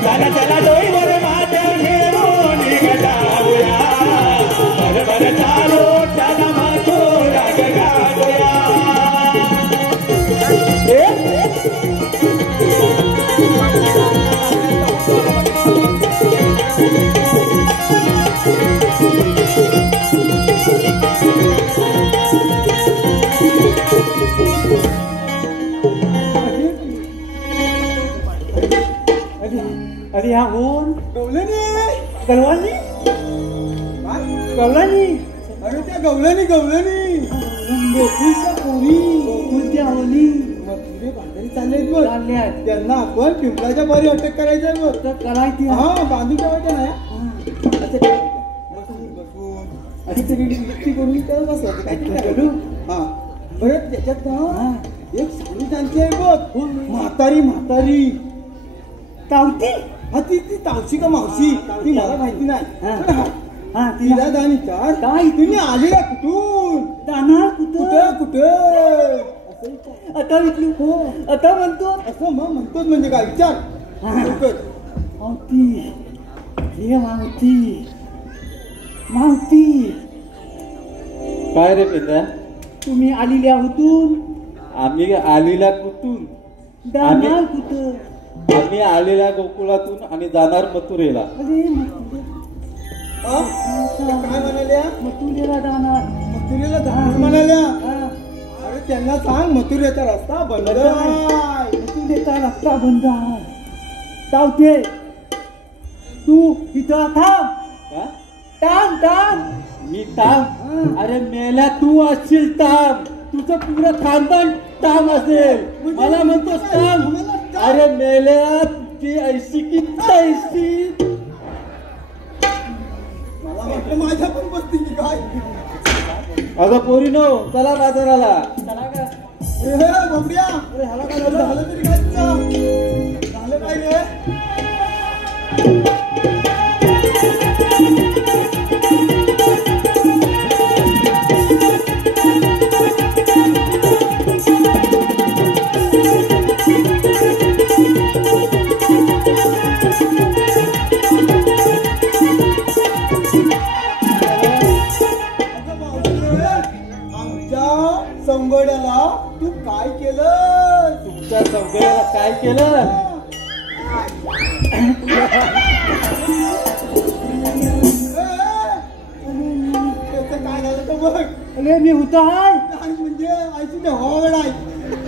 चला चला डोईवर माठ घेऊन ग जाऊया भर चालू चला मथुरा गाठूया अरे हा कोण गवल्यानी गलवानी गवल्यानी अरे त्या गवल्यानी गोकुळच्या पोरी गोकुळच्या आवली मथुरे बांधारी चाललेत बघ त्यांना आपण पिंपळाच्या बारी अटक करायचंय बघ करायची हा बांधून ठेवायच्या नाही अशी सगळी युक्ती करून त्याला बसवायचं काय करू हा बरं त्याच्यात ना एक साडी त्यांची आहे बघ म्हातारी तावती हा ती तावशी का मावशी ती मला माहिती नाही हा तिला दानी चार काय तुम्ही आलेला कुठून जाणार कुठे आता विचारू हो आता म्हणतो असं मग म्हणतोच म्हणजे काय विचार मावती हे मावती काय रे पेद्या तुम्ही आलेल्या होतून आम्ही आलेल्या कुठून जाणार कुठं आम्ही आलेल्या गोकुळातून आणि जाणार मथुरेला काय म्हणाल्या मथुरेला जाणार म्हणाल्या अरे त्यांना सांग मथुरेचा रस्ता बंद आहे मथुरेचा रस्ता बंद आहे तावते तू इथं थांब मी ताम अरे मेल्या तू असशील ताम तुझं पुरं खानदान ताम असेल मला म्हणतोस ताम अरे मेल्या तुझी ऐशी की तैशी मला वाटतं माझ्या पण बसती की काय अगं पोरी नो चला बाजाराला चला का बबड्या अरे ह्याला काय झालं तरी काय तुझं झालं काय रे संगोड्याला तू काय केलं तुमच्या संगोड्याला काय केलं त्याचं काय झालं तर बघ अरे मी होता आहे म्हणजे आयची ते हवागड आहे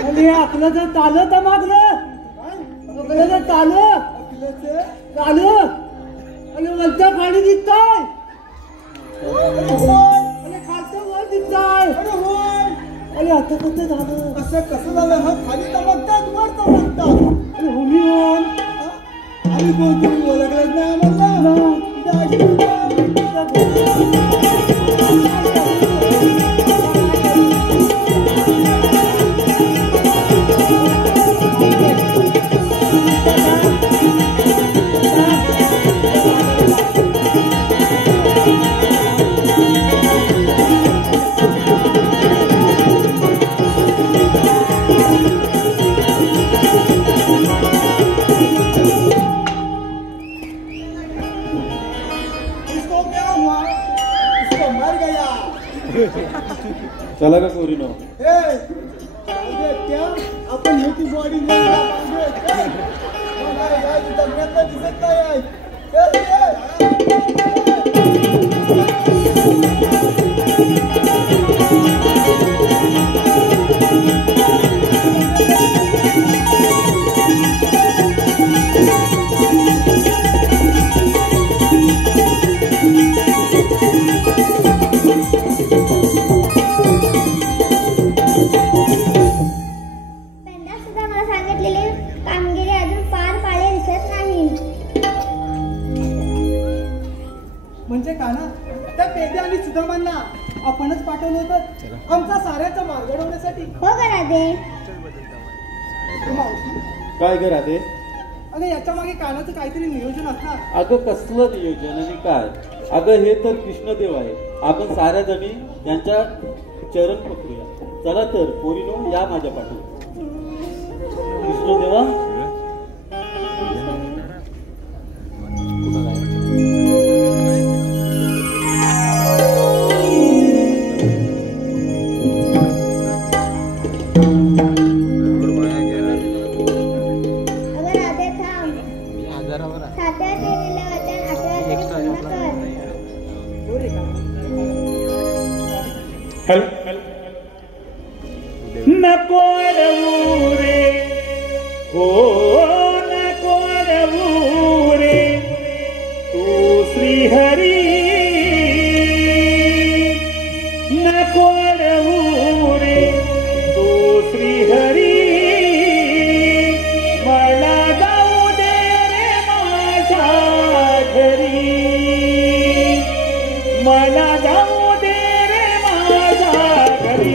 अरे आपलं जर चालत मागलं आपलं जर चालू आणि वरच्या खाली दिसताय अरे खालचं वर दिसताय अरे आता कसं झालं? असं कसं झालं? हा खाली चमकतात वर चमकतात. अरे होमी होम आम्ही कोणतरी ओळखलंच नाही आम्हाला. चला का कोरीनो? आपण मोठी बॉडी दिसत नाही. म्हणजे का ना त्या पेद्या आणि सुदामांना आपणच पाठवलं होतं आमचा साऱ्याचा मार्ग अडवण्यासाठी. हो करा दे. काय करा ते? अगं याच्या मागे कानाचं काहीतरी नियोजन असणार. अगं कसलं नियोजन आणि काय? अगं हे तर कृष्णदेव आहे. आपण साऱ्या जणी त्यांच्या चरण पकडूया. चला तर पोरीनो या माझ्या पाठवून. कृष्णदेवा नको अडवू रे हो नको अडवू रे तू श्रीहरी नको अडवू रे तू श्रीहरी मला जाऊ दे रे माझ्या घरी मला जाऊ दे रे माझ्या घरी.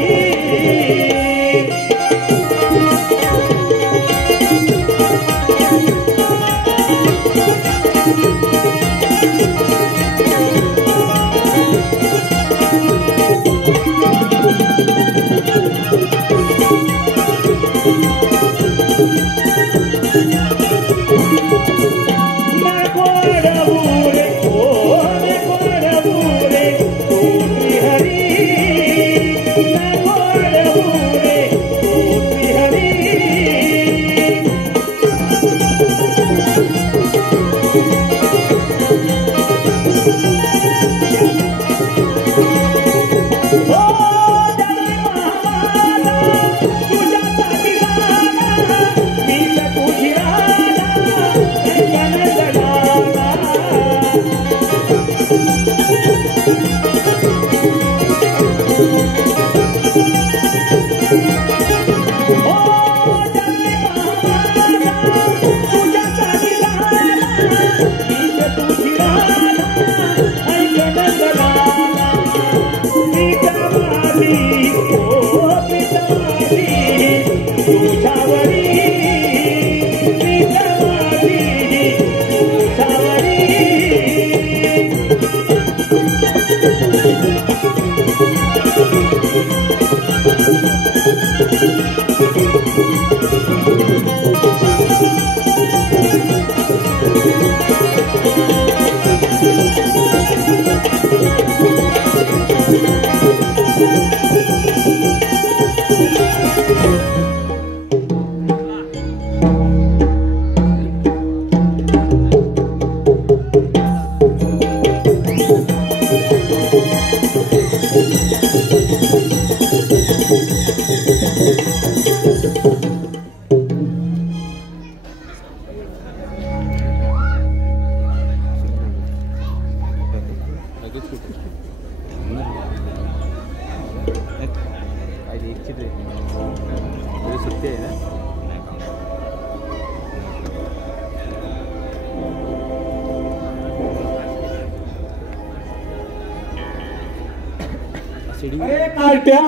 अरे कार्ट्या,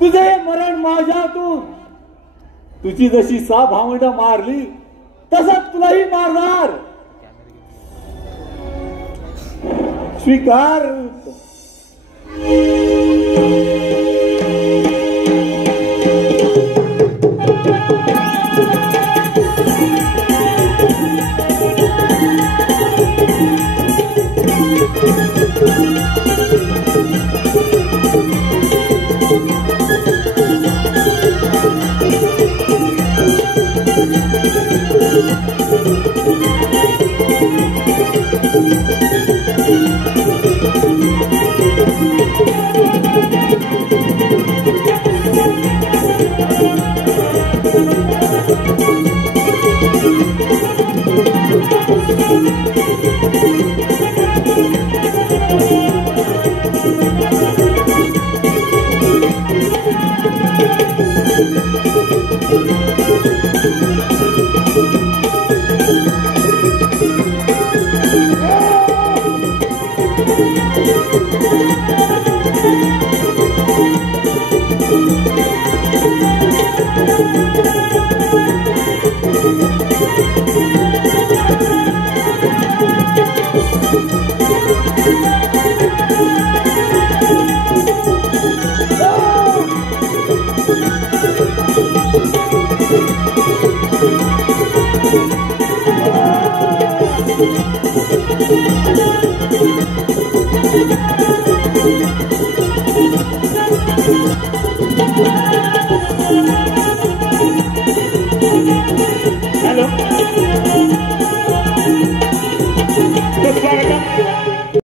तुझे हे मरण माझ्यातून, तुझी जशी 6 भावंड मारली तसंच तुलाही मारणार. स्वीकार. हॅलो, सुस्वागतम.